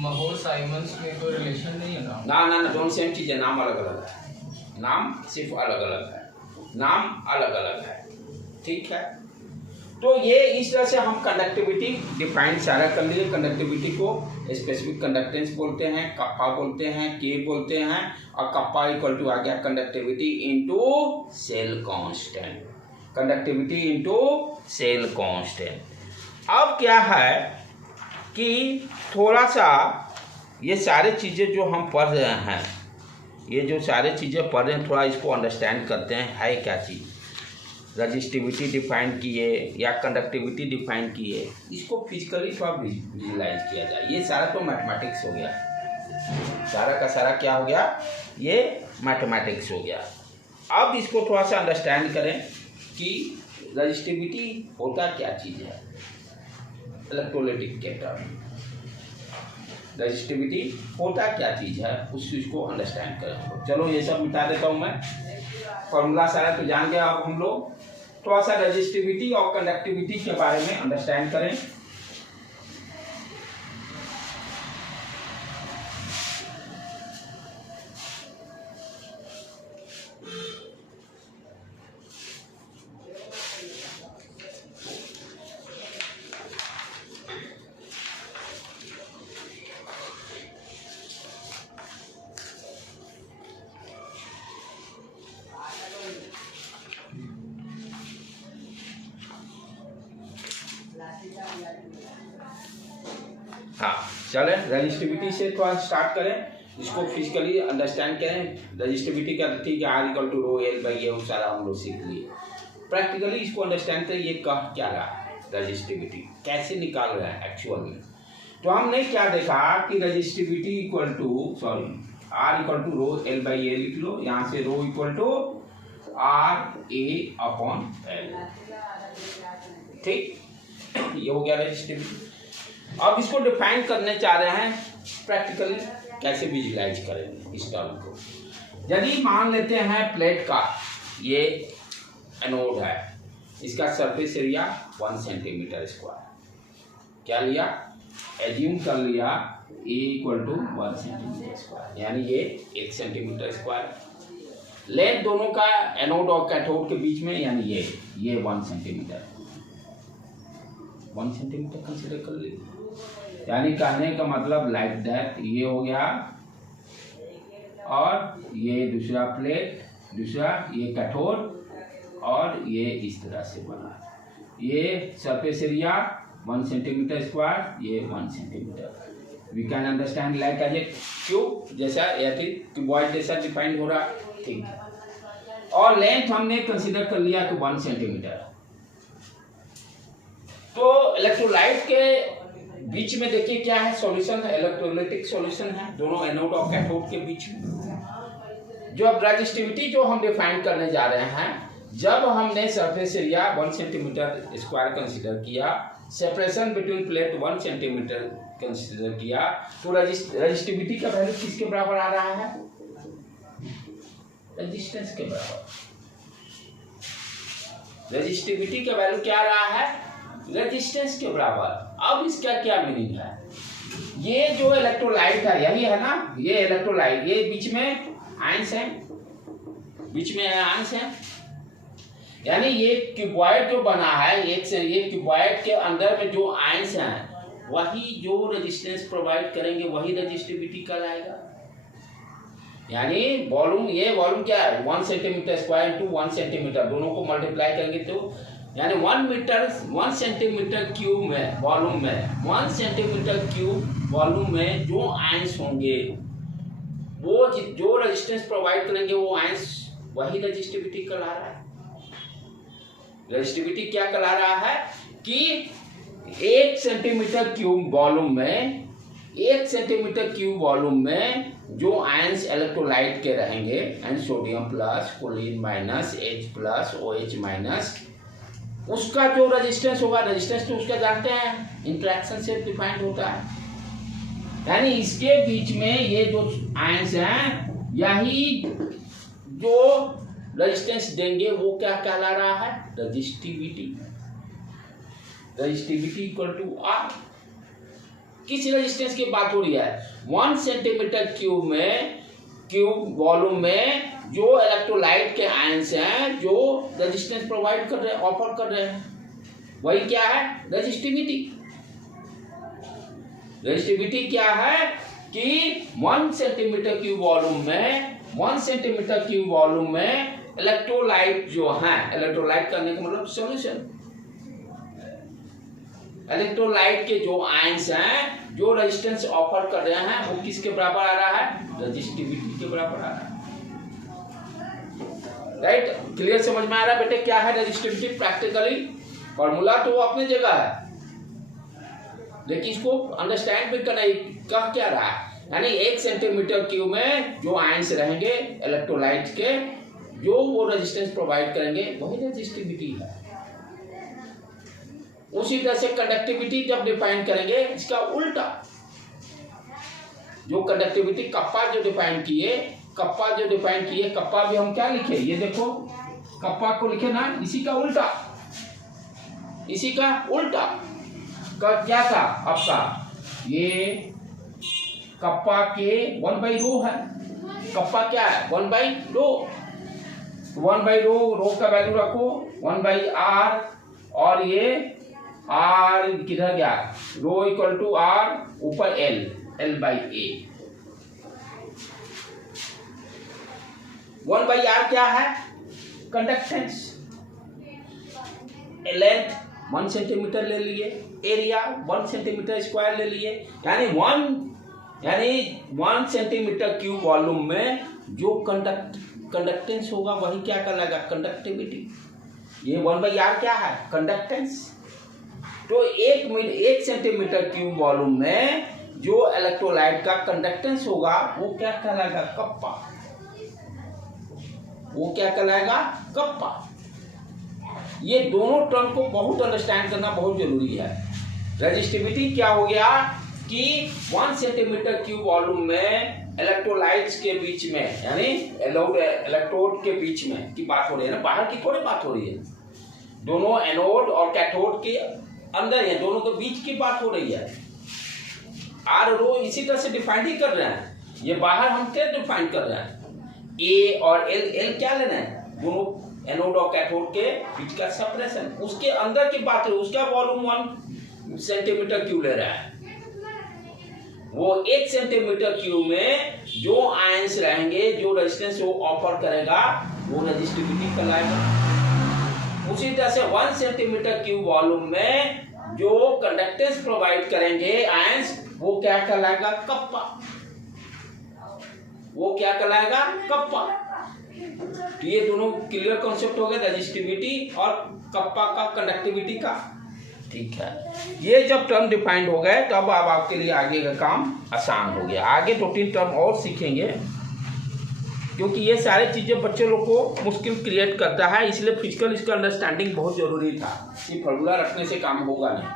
महोम साइमंस में कोई रिलेशन नहीं है ना, दोनों सेम चीज़ है, नाम अलग अलग है, नाम सिर्फ अलग अलग है, नाम अलग अलग है, ठीक है। तो ये इस तरह से हम कंडक्टिविटी डिफाइन सारा कर लिए। कंडक्टिविटी को स्पेसिफिक कंडक्टेंस बोलते हैं, कप्पा बोलते हैं, के बोलते हैं, और कप्पा इक्वल टू आ गया conductivity into cell constant, conductivity into cell constant. अब क्या है कि थोड़ा सा ये सारे चीज़ें जो हम पढ़ रहे हैं, ये जो सारे चीज़ें पढ़ रहे हैं, थोड़ा इसको अंडरस्टैंड करते हैं है क्या चीज़। रजिस्टिविटी डिफाइन किए या कंडक्टिविटी डिफाइन किए, इसको फिजिकली थोड़ा विजुलाइज किया जाए। ये सारा तो मैथमेटिक्स हो गया, सारा का सारा क्या हो गया, ये मैथमेटिक्स हो गया। अब इसको थोड़ा सा अंडरस्टैंड करें कि रजिस्टिविटी होता क्या चीज़ है इलेक्ट्रोलाइटिक के टर्म, रजिस्टिविटी होता क्या चीज़ है उस चीज़ को अंडरस्टैंड करें। चलो ये सब मिटा देता हूँ मैं, फॉर्मूला सारा तो जान गया। अब हम लोग थोड़ा सा रजिस्टिविटी और कंडक्टिविटी के बारे में अंडरस्टैंड करें। हाँ चलें, रजिस्टिविटी से थोड़ा स्टार्ट करें, इसको फिजिकली अंडरस्टैंड करें। रजिस्टिविटी का ठीक है, R=ρL/A वो सारा हम लोग सीख लिए। प्रैक्टिकली इसको अंडरस्टैंड करें, ये कह क्या रहा है, रजिस्टिविटी कैसे निकाल रहा है एक्चुअल में। तो हमने क्या देखा कि रजिस्टिविटी इक्वल टू R=ρL/A लिख लो, यहाँ से ρ=RA/L, ठीक, ये हो गया रजिस्टिविटी। अब इसको डिफाइन करने चाह रहे हैं प्रैक्टिकली, कैसे विजुलाइज करेंगे इस टर्म को। यदि मान लेते हैं प्लेट का ये एनोड है, इसका सरफेस एरिया 1 सेंटीमीटर स्क्वायर, क्या लिया, एज्यूम कर लिया A=1 सेंटीमीटर स्क्वायर, यानी ये 1 सेंटीमीटर स्क्वायर। लेंथ दोनों का एनोड और कैथोड के बीच में, यानी ये 1 सेंटीमीटर, 1 सेंटीमीटर कंसिडर कर लीजिए। यानी कहने का मतलब लाइक दैट, ये हो गया और ये दूसरा प्लेट, दूसरा ये कैथोड और ये इस तरह से बना। ये सरफेस एरिया 1 सेंटीमीटर स्क्वायर, ये 1 centimetre. We can understand like as a cube जैसा, या क्यूबॉइड जैसा डिफाइंड हो रहा, ठीक है। और लेंथ हमने कंसिडर कर लिया कि 1 सेंटीमीटर। तो इलेक्ट्रोलाइट के बीच में देखिए क्या है, सॉल्यूशन है, इलेक्ट्रोलाइटिक सॉल्यूशन है दोनों एनोड और कैथोड के बीच में। जो अब रजिस्टिविटी जो हम डिफाइन करने जा रहे हैं, जब हमने surface area 1 centimetre square consider किया, separation between plate 1 centimetre consider किया, तो रजिस्टिविटी का वैल्यू किसके बराबर आ रहा है, रेजिस्टेंस के बराबर। रजिस्टिविटी का वैल्यू क्या आ रहा है, रेजिस्टेंस के बराबर। अब इसका क्या मीनिंग है, ये जो इलेक्ट्रोलाइट है यही है ना, ये इलेक्ट्रोलाइट, ये बीच में आयंस है, बीच में आयंस है, यानी ये क्यूबॉइड जो बना है, एक से ये क्यूबॉइड के अंदर में जो आयंस हैं वही जो रेजिस्टेंस प्रोवाइड करेंगे, वही रेजिस्टिविटी कहलाएगा। यानी वॉल्यूम, ये वॉल्यूम क्या है 1 सेंटीमीटर स्क्वायर इंटू 1 सेंटीमीटर, दोनों को मल्टीप्लाई करेंगे तो यानी 1 सेंटीमीटर क्यूब में वॉल्यूम में 1 सेंटीमीटर क्यूब वॉल्यूम में जो आयंस होंगे वो जो रेजिस्टेंस प्रोवाइड करेंगे वो आयंस वही रेजिस्टिविटी कहला रहा है। रेजिस्टिविटी क्या कहला रहा है कि 1 सेंटीमीटर क्यूब वॉल्यूम में 1 सेंटीमीटर क्यूब वॉल्यूम में जो आयंस इलेक्ट्रोलाइट के रहेंगे and sodium plus chlorine minus H plus OH minus उसका जो रेजिस्टेंस होगा, रेजिस्टेंस तो उसका जानते हैं इंटरेक्शन से डिफाइंड होता है, यानी इसके बीच में ये जो आयंस हैं यही जो रेजिस्टेंस देंगे वो क्या कहला रहा है, resistivity. Resistivity equal to R। किस रेजिस्टेंस की बात हो रही है, 1 सेंटीमीटर क्यूब वॉल्यूम में जो इलेक्ट्रोलाइट के आयंस हैं जो रेजिस्टेंस प्रोवाइड कर रहे हैं, ऑफर कर रहे हैं, वही क्या है, रेजिस्टिविटी। रेजिस्टिविटी क्या है कि 1 सेंटीमीटर क्यूब वॉल्यूम में 1 सेंटीमीटर क्यूब वॉल्यूम में इलेक्ट्रोलाइट जो है, इलेक्ट्रोलाइट करने का मतलब सॉल्यूशन, इलेक्ट्रोलाइट के जो आयंस हैं जो रेजिस्टेंस ऑफर कर रहे हैं वो किसके बराबर आ रहा है, रेजिस्टिविटी के बराबर आ रहा है। राइट, क्लियर समझ में आ रहा है बेटे क्या है रेजिस्टिविटी। प्रैक्टिकली फॉर्मूला तो वो अपनी जगह है लेकिन इसको अंडरस्टैंड भी करना कह क्या रहा है, यानी 1 सेंटीमीटर क्यूब में जो आयंस रहेंगे इलेक्ट्रोलाइट के जो वो रेजिस्टेंस प्रोवाइड करेंगे वही रेजिस्टिविटी है। उसी तरह से कंडक्टिविटी जब डिफाइन करेंगे इसका उल्टा, जो कंडक्टिविटी कप्पा जो डिफाइन किए, कप्पा भी हम क्या लिखे, ये देखो कप्पा को लिखे ना, इसी का उल्टा का क्या था आपका, ये कप्पा के 1/ρ है। कप्पा क्या है, 1/ρ। 1/ρ का वैल्यू रखो 1/r और ये R किधर गया, ρ इक्वल टू R ऊपर L/A। 1/R क्या है, कंडक्टेंस। लेंथ 1 सेंटीमीटर ले लिए, एरिया 1 सेंटीमीटर स्क्वायर ले लिए, यानी 1 सेंटीमीटर क्यूब वॉल्यूम में जो कंडक्टेंस होगा वही क्या कहलाएगा, कंडक्टिविटी। ये 1/R क्या है, कंडक्टेंस। तो 1 सेंटीमीटर क्यूब वॉल्यूम में जो इलेक्ट्रोलाइट का कंडक्टेंस होगा वो क्या कहलाएगा, कप्पा। वो क्या कहलाएगा, कप्पा। ये दोनों टर्म को बहुत अंडरस्टैंड करना बहुत जरूरी है। रेजिस्टिविटी क्या हो गया कि 1 सेंटीमीटर क्यूब वॉल्यूम में इलेक्ट्रोलाइट्स के बीच में, यानी इलेक्ट्रोड के बीच में की बात हो रही है ना, बाहर की थोड़ी बात हो रही है, दोनों एनोड और कैथोड के अंदर है, दोनों के बीच की बात हो रही है। आर रो इसी तरह से डिफाइन ही कर रहे हैं, ये बाहर हम क्या डिफाइन कर रहे हैं, ए और एल क्या लेना है, दोनों एनोड और कैथोड के बीच का सेपरेशन, उसके अंदर की बात है, उसका वॉल्यूम 1 सेंटीमीटर क्यूब ले रहा है। वो 1 सेंटीमीटर क्यूब में जो आयंस रहेंगे, जो रेजिस्टेंस वो ऑफर करेगा वो रेजिस्टिविटी कहलाएगा। उसी तरह से 1 सेंटीमीटर क्यूब वॉल्यूम में जो कंडक्टेंस प्रोवाइड करेंगे आयंस वो क्या कहलाएगा, कप्पा। वो क्या कहलाएगा, कप्पा। तो ये दोनों क्लियर कॉन्सेप्ट हो गए, रेजिस्टिविटी और कप्पा का, कंडक्टिविटी का। ठीक है, ये जब टर्म डिफाइंड हो गए तब अब आपके लिए आगे का काम आसान हो गया। आगे 2-3 टर्म और सीखेंगे क्योंकि ये सारी चीज़ें बच्चे लोग को मुश्किल क्रिएट करता है, इसलिए फिजिकल इसका अंडरस्टैंडिंग बहुत जरूरी था। ये फॉर्मूला रखने से काम होगा नहीं।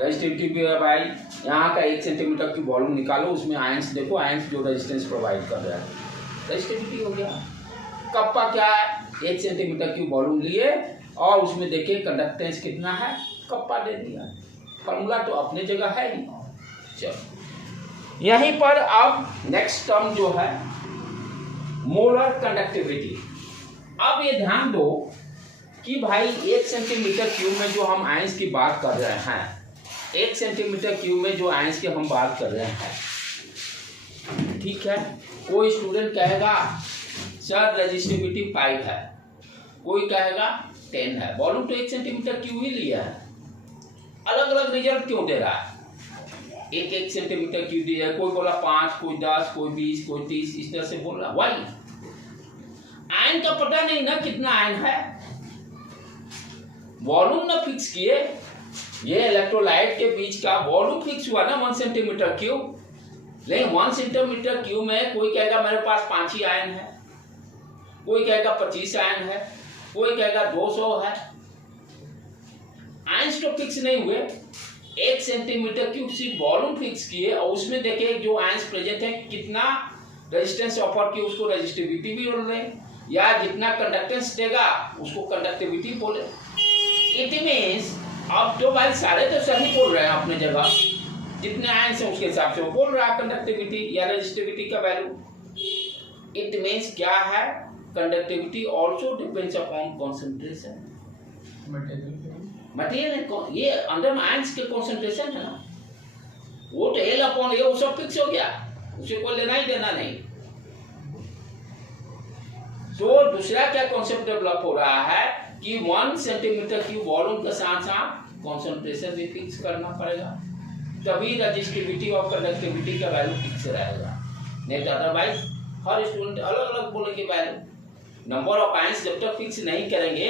रेजिस्टिविटी भी है भाई, यहाँ का 1 सेंटीमीटर की वॉल्यूम निकालो, उसमें आयंस देखो, आयंस जो रेजिस्टेंस प्रोवाइड कर रहा है, रेजिस्टिविटी हो गया। कप्पा क्या है, 1 सेंटीमीटर की वॉल्यूम लिए और उसमें देखिए कंडक्टेंस कितना है, कप्पा दे दिया। फॉर्मूला तो अपने जगह है ही। चलो यहीं पर अब नेक्स्ट टर्म जो है मोलर कंडक्टिविटी। अब ये ध्यान दो कि भाई 1 सेंटीमीटर क्यूब में जो हम आयंस की बात कर रहे हैं, 1 सेंटीमीटर क्यूब में जो आयंस की हम बात कर रहे हैं, ठीक है, कोई स्टूडेंट कहेगा सर रेजिस्टिविटी 5 है, कोई कहेगा 10 है, वॉल्यूम तो 1 सेंटीमीटर क्यूब ही लिया है, अलग अलग रिजल्ट क्यों दे रहा है? 1 सेंटीमीटर क्यूब दिया है, कोई बोला 5, कोई 10, कोई 20, कोई 30, इस तरह से बोल रहा। वाई आयन का पता नहीं ना कितना आयन है, वॉल्यूम ना फिक्स किए। ये इलेक्ट्रोलाइट के बीच का वॉल्यूम फिक्स हुआ ना 1 सेंटीमीटर क्यूब, लेकिन 1 सेंटीमीटर क्यूब में कोई कहेगा मेरे पास 5 ही आयन है, कोई कहेगा 25 आयन है, कोई कहेगा 200 है। आयंस तो फिक्स नहीं हुए, 1 सेंटीमीटर क्यूब सिर्फ वॉल्यूम फिक्स किए और उसमें देखे जो आयंस प्रेजेंट है कितना रेजिस्टेंस ऑफर किए उसको रेजिस्टिविटी भी बोल रहे हैं, या जितना कंडक्टेंस देगा उसको कंडक्टिविटी बोले। इट मीन्स अब तो भाई सारे तो सही बोल रहे हैं अपने जगह, जितने आयंस हैं उसके हिसाब से वो बोल रहा है कंडक्टिविटी या रेजिस्टिविटी का वैल्यू। इट मीन्स क्या है, conductivity also depends upon concentration. Material ये अंदर में आयंस के कॉन्सेंट्रेशन है ना, वो तो एल अपॉन ए वो सब फिक्स हो गया, उसे कोई लेना ही देना नहीं। तो दूसरा क्या कॉन्सेप्ट डेवलप हो रहा है कि 1 सेंटीमीटर की वॉल्यूम के साथ साथ कॉन्सेंट्रेशन भी फिक्स करना पड़ेगा, तभी रेजिस्टिविटी और कंडक्टिविटी का वैल्यू फिक्स रहेगा। नहीं तो अदरवाइज हर स्टूडेंट अलग अलग बोलेंगे वैल्यू। नंबर ऑफ आयंस जब तक फिक्स नहीं करेंगे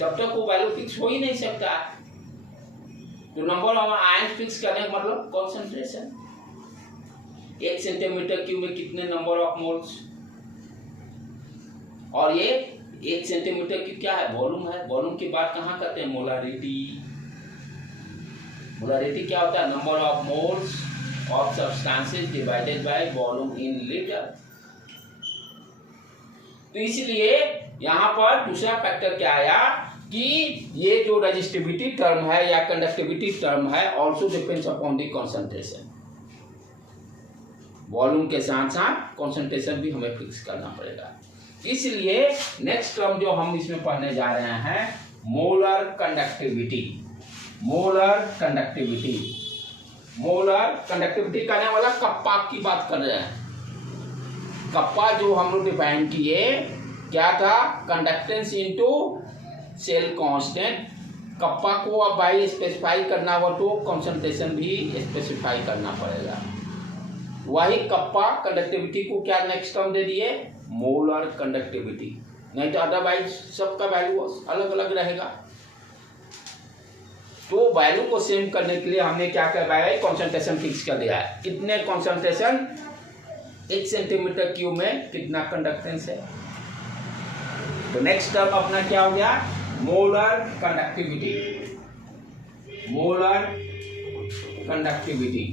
तब तक वो वैल्यू फिक्स हो ही नहीं सकता। तो नंबर ऑफ आयंस फिक्स करने का मतलब कॉन्सेंट्रेशन। 1 सेंटीमीटर क्यूब में कितने नंबर ऑफ मोल्स, और ये 1 सेंटीमीटर क्यूब क्या है, वॉल्यूम है। वॉल्यूम की बात कहाँ करते हैं, मोलारिटी। मोलारिटी क्या होता है, number of moles of substances divided by volume in litre. तो इसलिए यहाँ पर दूसरा फैक्टर क्या आया कि ये जो रेजिस्टिविटी टर्म है या कंडक्टिविटी टर्म है also depends upon the concentration. Volume के साथ साथ कॉन्सेंट्रेशन भी हमें फिक्स करना पड़ेगा। इसलिए नेक्स्ट टर्म जो हम इसमें पढ़ने जा रहे हैं, molar conductivity. Molar conductivity, molar conductivity करने वाला कप्पा की बात कर रहे हैं। कप्पा जो हम लोग डिफाइन किए क्या था, conductance into cell constant. Kappa को अब भाई स्पेसिफाई करना हो तो कॉन्सेंट्रेशन भी स्पेसिफाई करना पड़ेगा। वही कप्पा कंडक्टिविटी को क्या नेक्स्ट टर्म दे दिए, मोलर कंडक्टिविटी। नहीं तो अदरवाइज सबका वैल्यू अलग अलग रहेगा। तो वैल्यू को सेम करने के लिए हमने क्या करवाया है, कॉन्सेंट्रेशन फिक्स कर दिया है। कितने कॉन्सेंट्रेशन, 1 सेंटीमीटर क्यूब में कितना कंडक्टेंस है। तो नेक्स्ट टर्म अपना क्या हो गया, मोलर कंडक्टिविटी। मोलर कंडक्टिविटी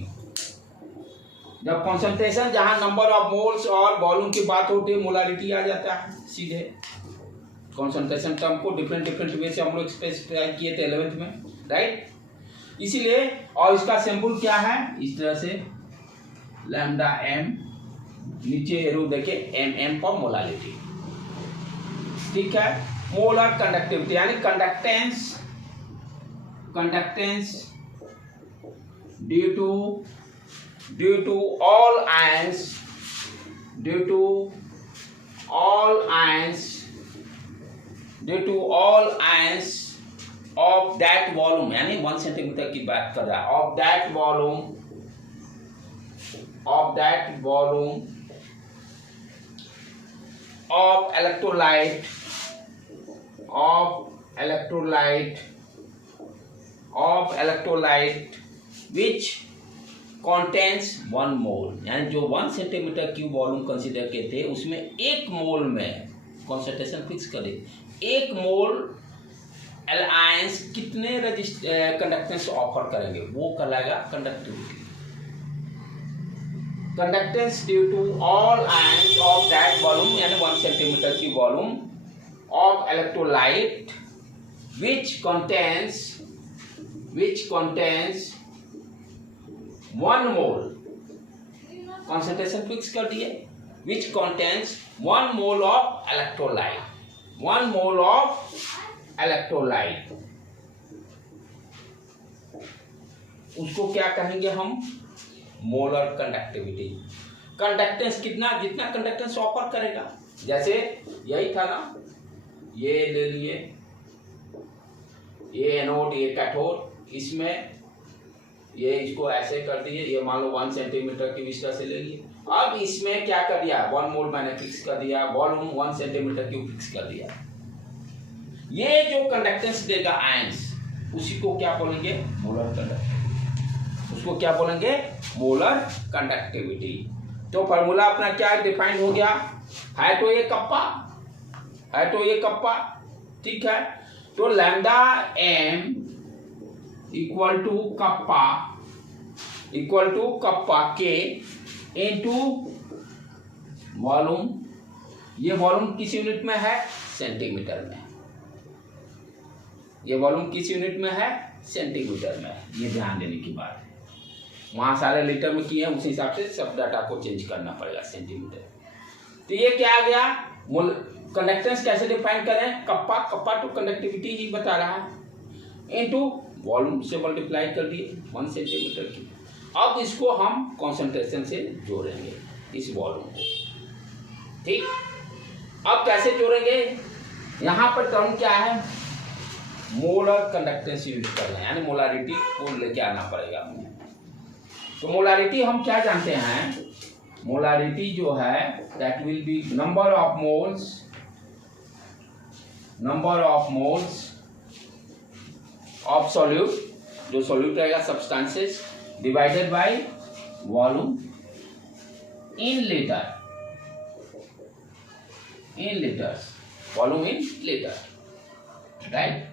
जब कॉन्सेंट्रेशन जहां नंबर ऑफ मोल्स और वॉल्यूम की बात होती है मोलारिटी आ जाता है सीधे। कॉन्सेंट्रेशन टर्म को डिफरेंट डिफरेंट वे से हम लोग स्पेसिफाई किए थे 11th में, राइट। इसीलिए और इसका सिंबल क्या है, इस तरह से लैम्डा एम, नीचे एरो देखे एम, एम फॉर मोलारिटी, ठीक है। मोलर कंडक्टिविटी यानी conductance, conductance due to all ions, due to all ions of that volume, यानी 1 सेंटीमीटर की बात कर रहा है, of that volume of electrolyte which contains 1 मोल, यानी जो 1 सेंटीमीटर क्यूब वॉल्यूम कंसीडर किए थे उसमें 1 मोल में कॉन्सेंट्रेशन फिक्स करें। 1 मोल आयंस कितने कंडक्टेंस ऑफर करेंगे, वो कहलाएगा conductivity. Conductance due to all ions of that volume, यानी 1 सेंटीमीटर की volume of electrolyte which contains 1 mole, concentration fix कर दिए, which contains 1 mole of electrolyte, 1 mole of electrolyte, उसको क्या कहेंगे हम, मोलर कंडक्टिविटी। कंडक्टेंस कितना, जितना कंडक्टेंस ऑफर करेगा, जैसे यही था ना, ये ले लिए ये एनोड, ये कैथोड, इसमें ये इसको ऐसे कर दिए, ये मान लो 1 सेंटीमीटर की विस्टा से ले लिए। अब इसमें क्या कर दिया, 1 मोल मैंने फिक्स कर दिया, वॉल्यूम 1 सेंटीमीटर क्यूब फिक्स कर दिया। ये जो कंडक्टेंस देगा आयंस, उसी को क्या बोलेंगे, मोलर कंडक्टिविटी। उसको क्या बोलेंगे, मोलर कंडक्टिविटी। तो फॉर्मूला अपना क्या डिफाइन हो गया, है तो ये कप्पा, है तो ये कप्पा, ठीक है। तो lambda M equal to kappa के इनटू वॉल्यूम। ये वॉल्यूम किस यूनिट में है, सेंटीमीटर में। ये वॉल्यूम किस यूनिट में है, सेंटीमीटर में। ये ध्यान देने की बात है, वहां सारे लीटर में किए हैं, उसी हिसाब से सब डाटा को चेंज करना पड़ेगा सेंटीमीटर। तो ये क्या आ गया, कंडक्टेंस कैसे डिफाइन करें, कप्पा तो कंडक्टिविटी ही बता रहा है, इनटू वॉल्यूम से मल्टीप्लाई कर दिए 1 सेंटीमीटर की। अब इसको हम कॉन्सेंट्रेशन से जोड़ेंगे इस वॉल्यूम को, ठीक। अब कैसे जोड़ेंगे, यहां पर टर्म क्या है, मोलर कंडक्टेंस यूज कर रहे हैं, यानी मोलारिटी को लेके आना पड़ेगा हमें। तो मोलारिटी हम क्या जानते हैं, मोलारिटी जो है that will be number of moles of solute, जो सॉल्यूट रहेगा substances, divided by volume in litre, volume in litre, right.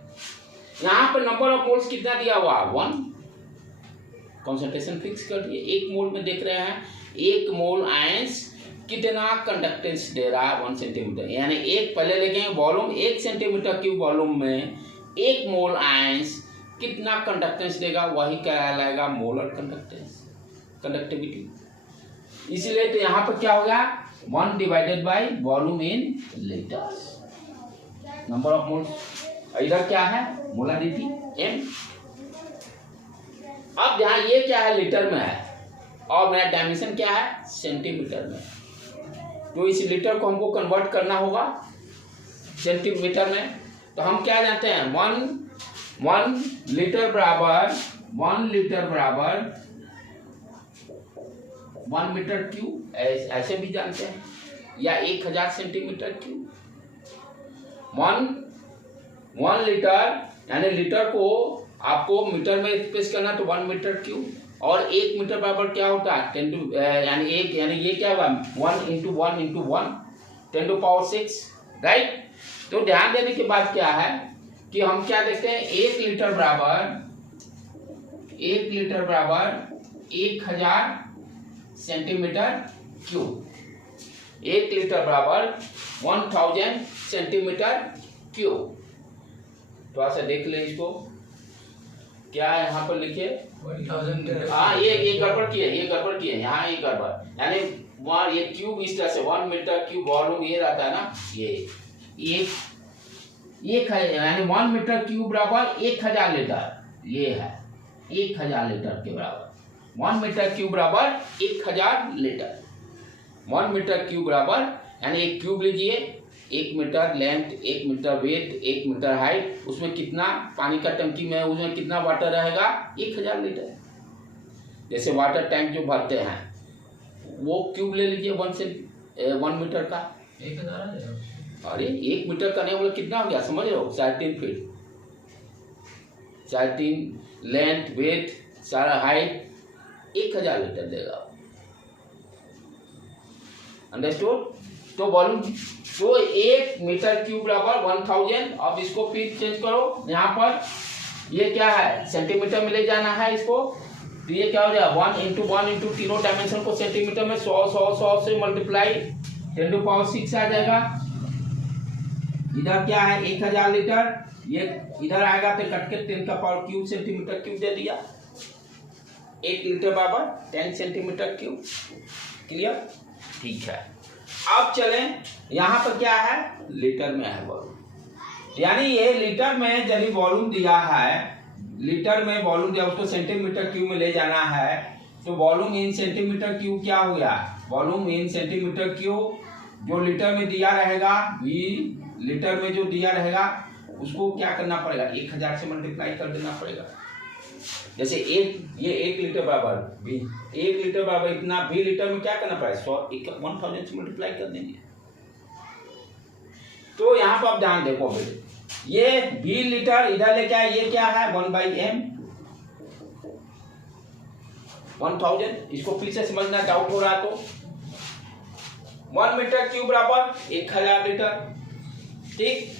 यहां पर नंबर ऑफ मोल्स कितना दिया हुआ, 1, कॉन्सेंट्रेशन फिक्स कर दिए। 1 मोल में देख रहे हैं, 1 मोल आयंस कितना कंडक्टेंस दे रहा है, 1 सेंटीमीटर, यानी एक पहले लेके वॉल्यूम 1 सेंटीमीटर क्यूब वॉल्यूम में 1 मोल आयंस कितना कंडक्टेंस देगा, वही कहलाएगा मोलर कंडक्टिविटी। इसलिए तो यहाँ पर क्या हो गया, 1 divided by volume in litres, number of moles. इधर क्या है, मोलारिटी m। अब यहाँ ये क्या है, लीटर में है, और मेरा डायमेंशन क्या है, सेंटीमीटर में। तो इस लीटर को हमको कन्वर्ट करना होगा सेंटीमीटर में। तो हम क्या जानते हैं, 1 लीटर बराबर 1 मीटर क्यूब, ऐसे भी जानते हैं, या 1000 सेंटीमीटर क्यूब। 1 लीटर, यानी लीटर को आपको मीटर में एक्सप्रेस करना, तो 1 मीटर क्यूब, और 1 मीटर बराबर क्या होता है, 10 टू, यानी ये क्या हुआ, 1 into 1 into 1, 10 to power 6, right. तो ध्यान देने के बाद क्या है कि हम क्या देखते हैं, 1 लीटर बराबर 1000 सेंटीमीटर क्यूब, 1 लीटर बराबर 1000 सेंटीमीटर क्यूब। थोड़ा सा देख ले इसको, क्या है यहाँ पर लिखिए, 1000। हाँ, ये गड़बड़ की है, यहाँ ये गड़बड़, यानी वहाँ ये क्यूब इस तरह से 1 मीटर क्यूब वॉल्यूम ये रहता है ना, ये यानी 1 मीटर क्यूब बराबर 1000 लीटर, ये है 1000 लीटर के बराबर। 1 मीटर क्यूब बराबर 1000 लीटर, 1 मीटर क्यूब बराबर, यानी एक क्यूब लीजिए, 1 metre length, 1 metre weight, 1 metre height, उसमें कितना पानी का टंकी में, उसमें कितना वाटर रहेगा, 1000 लीटर। जैसे वाटर टैंक जो भरते हैं, वो क्यूब ले लीजिए 1 मीटर का, 1000 आ जाएगा। अरे 1 मीटर का नहीं, बोले कितना हो गया, समझ रहे हो, 3.5 फीट, 3.5 लेंथ, वेट, सारा हाइट, 1000 लीटर देगा, अंडरस्टूड। तो वॉल्यूम, तो 1 मीटर क्यूब बराबर 1000। अब इसको फिर चेंज करो, यहाँ पर ये क्या है, सेंटीमीटर में ले जाना है इसको, तो ये क्या हो जाएगा, 1 इंटू 1 इंटू तीनों डायमेंशन को सेंटीमीटर में 100 से मल्टीप्लाई 10 टू पावर 6 आ जाएगा। इधर क्या है, 1000 लीटर, ये इधर आएगा तो कट के 10 का पावर क्यूब सेंटीमीटर क्यूब दे दिया, 1 लीटर बराबर 10 सेंटीमीटर क्यूब। क्लियर, ठीक है। अब चलें, यहाँ पर क्या है, लीटर में है वॉल्यूम, यानी ये लीटर में जब वॉल्यूम दिया है, लीटर में वॉल्यूम दिया, उसको सेंटीमीटर क्यूब में ले जाना है, तो वॉल्यूम इन सेंटीमीटर क्यूब क्या हो गया, वॉल्यूम इन सेंटीमीटर क्यूब जो लीटर में दिया रहेगा, वी लीटर में जो दिया रहेगा उसको क्या करना पड़ेगा, 1000 से मल्टीप्लाई कर देना पड़ेगा। जैसे ये 1 लीटर बराबर भी, 1 लीटर बराबर इतना, भी लीटर में क्या करना पड़ेगा, 1000 से मल्टीप्लाई कर देंगे। तो यहाँ पर आप ध्यान देखो बेटे, ये भी लीटर इधर लेके आए, ये क्या है 1/m 1000। इसको फिर से समझना, डाउट हो रहा तो 1 मीटर क्यूब बराबर 1000 लीटर, ठीक।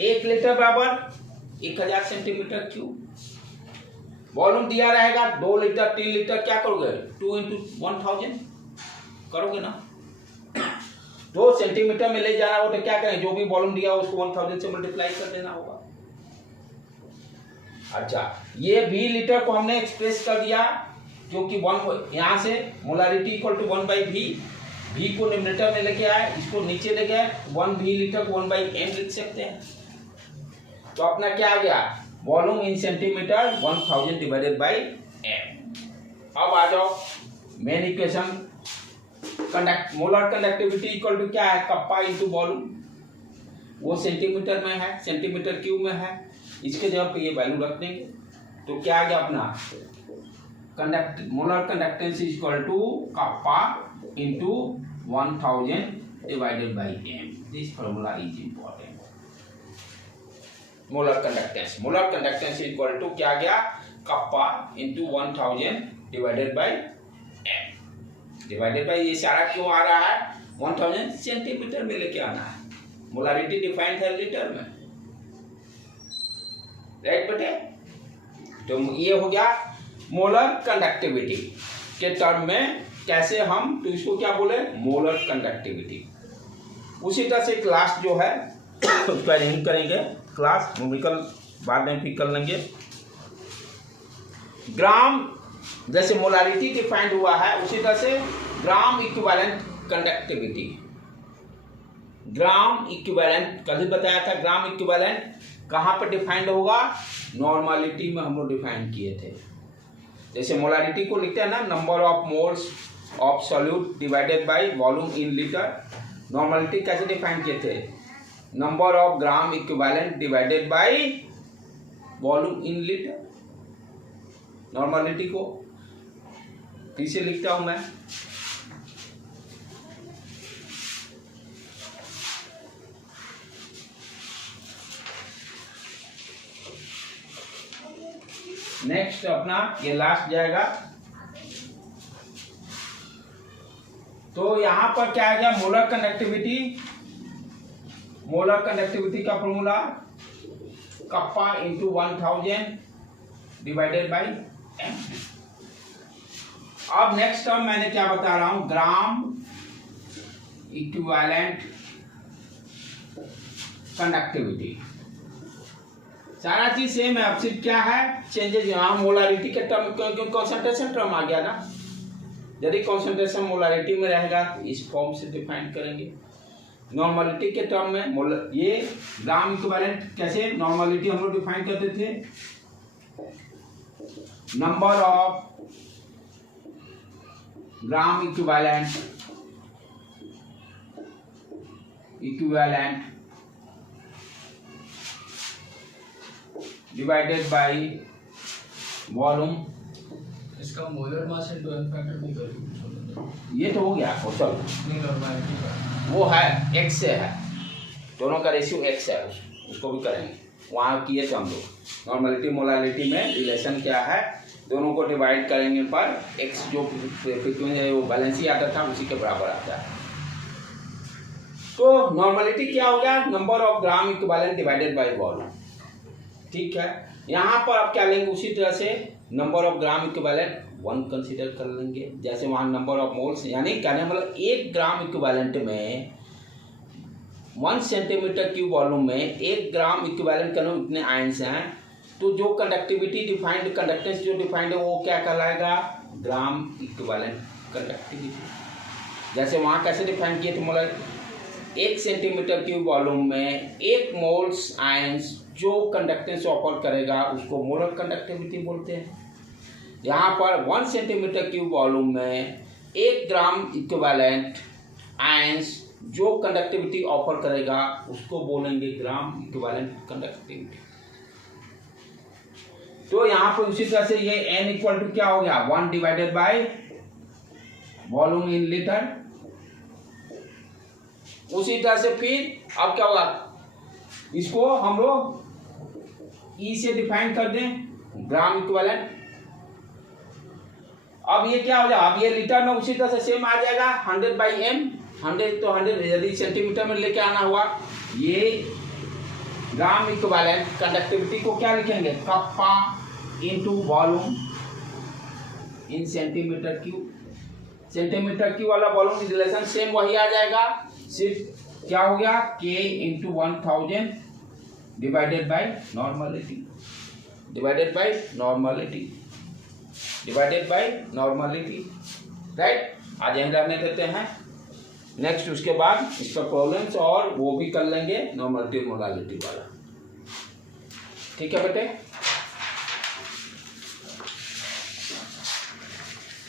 1 लीटर बराबर 1000 सेंटीमीटर क्यूब। वॉल्यूम दिया रहेगा 2 लीटर 3 लीटर, क्या करोगे 2 × 1000 करोगे ना। तो सेंटीमीटर में ले जाना हो तो क्या करें, जो भी वॉल्यूम दिया हो उसको 1000 से मल्टीप्लाई कर देना होगा। अच्छा, ये भी लीटर को हमने एक्सप्रेस कर दिया, क्योंकि 1 यहाँ से molarity equal to 1/v, v को न्यूमरेटर में लेके आए, इसको नीचे ले गए, 1 v लीटर को 1/m लिख सकते हैं। तो अपना क्या आ गया, volume in centimetre 1000 divided by m। अब आ जाओ main equation, molar conductivity equal to क्या है, कप्पा इंटू वॉल्यूम। वो सेंटीमीटर में है, सेंटीमीटर क्यूब में है, इसके जगह पे ये वैल्यू रख देंगे। तो क्या आ गया अपना molar conductance equal to kappa into 1000 divided by m। This formula is important. Molar conductance equal to क्या गया, kappa into 1000 divided by m। Divided by ये सारा क्यों आ रहा है, 1000 सेंटीमीटर में लेके आना है, मोलारिटी डिफाइंड है लीटर में, राइट बेटे। तो ये हो गया मोलर कंडक्टिविटी के टर्म में, कैसे हम, तो इसको क्या बोले, मोलर कंडक्टिविटी। उसी तरह से क्लास जो है उसका अरेंज करेंगे, क्लास न्यूमेरिकल बाद में फिर कर लेंगे। ग्राम, जैसे मोलारिटी डिफाइंड हुआ है उसी तरह से gram equivalent conductivity, gram equivalent कल ही बताया था। ग्राम इक्विवेलेंट कहाँ पर डिफाइंड होगा, नॉर्मलिटी में हम लोग डिफाइन किए थे। जैसे मोलारिटी को लिखते हैं ना, number of moles of solute divided by volume in litre. Normality कैसे डिफाइन किए थे, number of gram equivalent divided by volume in litre. Normality को फिर से लिखता हूं मैं, नेक्स्ट अपना ये लास्ट जाएगा। तो यहां पर क्या आ गया, मोलर कंडक्टिविटी का formula kappa into 1000 divided by m। अब नेक्स्ट टर्म मैंने क्या बता रहा हूं, ग्राम इक्विवेलेंट कंडक्टिविटी। सारा चीज सेम है, अब सिर्फ क्या है चेंजेस, यहाँ मोलारिटी के टर्म, क्योंकि कॉन्सेंट्रेशन टर्म आ गया ना। यदि कॉन्सेंट्रेशन मोलारिटी में रहेगा इस फॉर्म से डिफाइन करेंगे। नॉर्मलिटी के टर्म में ये ग्राम इक्विवेलेंट कैसे, नॉर्मलिटी हम लोग डिफाइन करते थे, number of gram equivalent divided by volume. इसका molar mass into M factor भी करेंगे। ये तो हो गया, वो चल नहीं, नॉर्मलिटी का वो है x से है, दोनों का रेशियो x है, उसको भी करेंगे। वहाँ किए थे हम लोग नॉर्मलिटी मोलारिटी में रिलेशन क्या है, दोनों को डिवाइड करेंगे पर x जो फ्रीक्वेंसी है वो बैलेंस ही आता था उसी के बराबर आता है। तो नॉर्मलिटी क्या हो गया, number of gram equivalent divided by volume, ठीक है। यहाँ पर आप क्या लेंगे, उसी तरह से number of gram equivalent 1 consider कर लेंगे, जैसे वहाँ नंबर ऑफ मोल्स, यानी कहने मतलब 1 ग्राम इक्विवेलेंट में 1 सेंटीमीटर क्यूब वॉल्यूम में 1 ग्राम इक्विवेलेंट करने इतने आयंस हैं। तो जो कंडक्टिविटी डिफाइंड, कंडक्टेंस जो डिफाइंड है वो क्या कहलाएगा, ग्राम इक्विवेलेंट कंडक्टिविटी। जैसे वहाँ कैसे डिफाइन किए थे, मतलब 1 सेंटीमीटर क्यूब वॉल्यूम में 1 मोल्स आयंस जो कंडक्टेंस ऑफर करेगा उसको मोलर कंडक्टिविटी बोलते हैं। यहाँ पर 1 सेंटीमीटर क्यूब वॉल्यूम में 1 ग्राम इक्विवेलेंट आयंस जो कंडक्टिविटी ऑफर करेगा उसको बोलेंगे ग्राम इक्विवेलेंट कंडक्टिविटी। तो यहाँ पर उसी तरह से ये n इक्वल टू क्या हो गया 1 divided by volume in litre. उसी तरह से फिर अब क्या होगा, इसको हम लोग ई से डिफाइन कर दें ग्राम इक्विवेलेंट। अब ये क्या हो जाएगा, अब ये लीटर में उसी तरह से सेम आ जाएगा 100 बाई m। 100 तो 100 यदि सेंटीमीटर में लेके आना हुआ, ये ग्राम इक्विवेलेंट कंडक्टिविटी को क्या लिखेंगे kappa into volume in centimetre cube. Centimetre cube वाला वॉल्यूम की रिलेशन सेम वही आ जाएगा, सिर्फ क्या हो गया k into 1000 divided by normality, divided by normality, divided by normality, right. आज यहीं रहने देते हैं, नेक्स्ट उसके बाद इस पर प्रॉब्लम्स और वो भी कर लेंगे नॉर्मलिटी मोडालिटी वाला। ठीक है बेटे।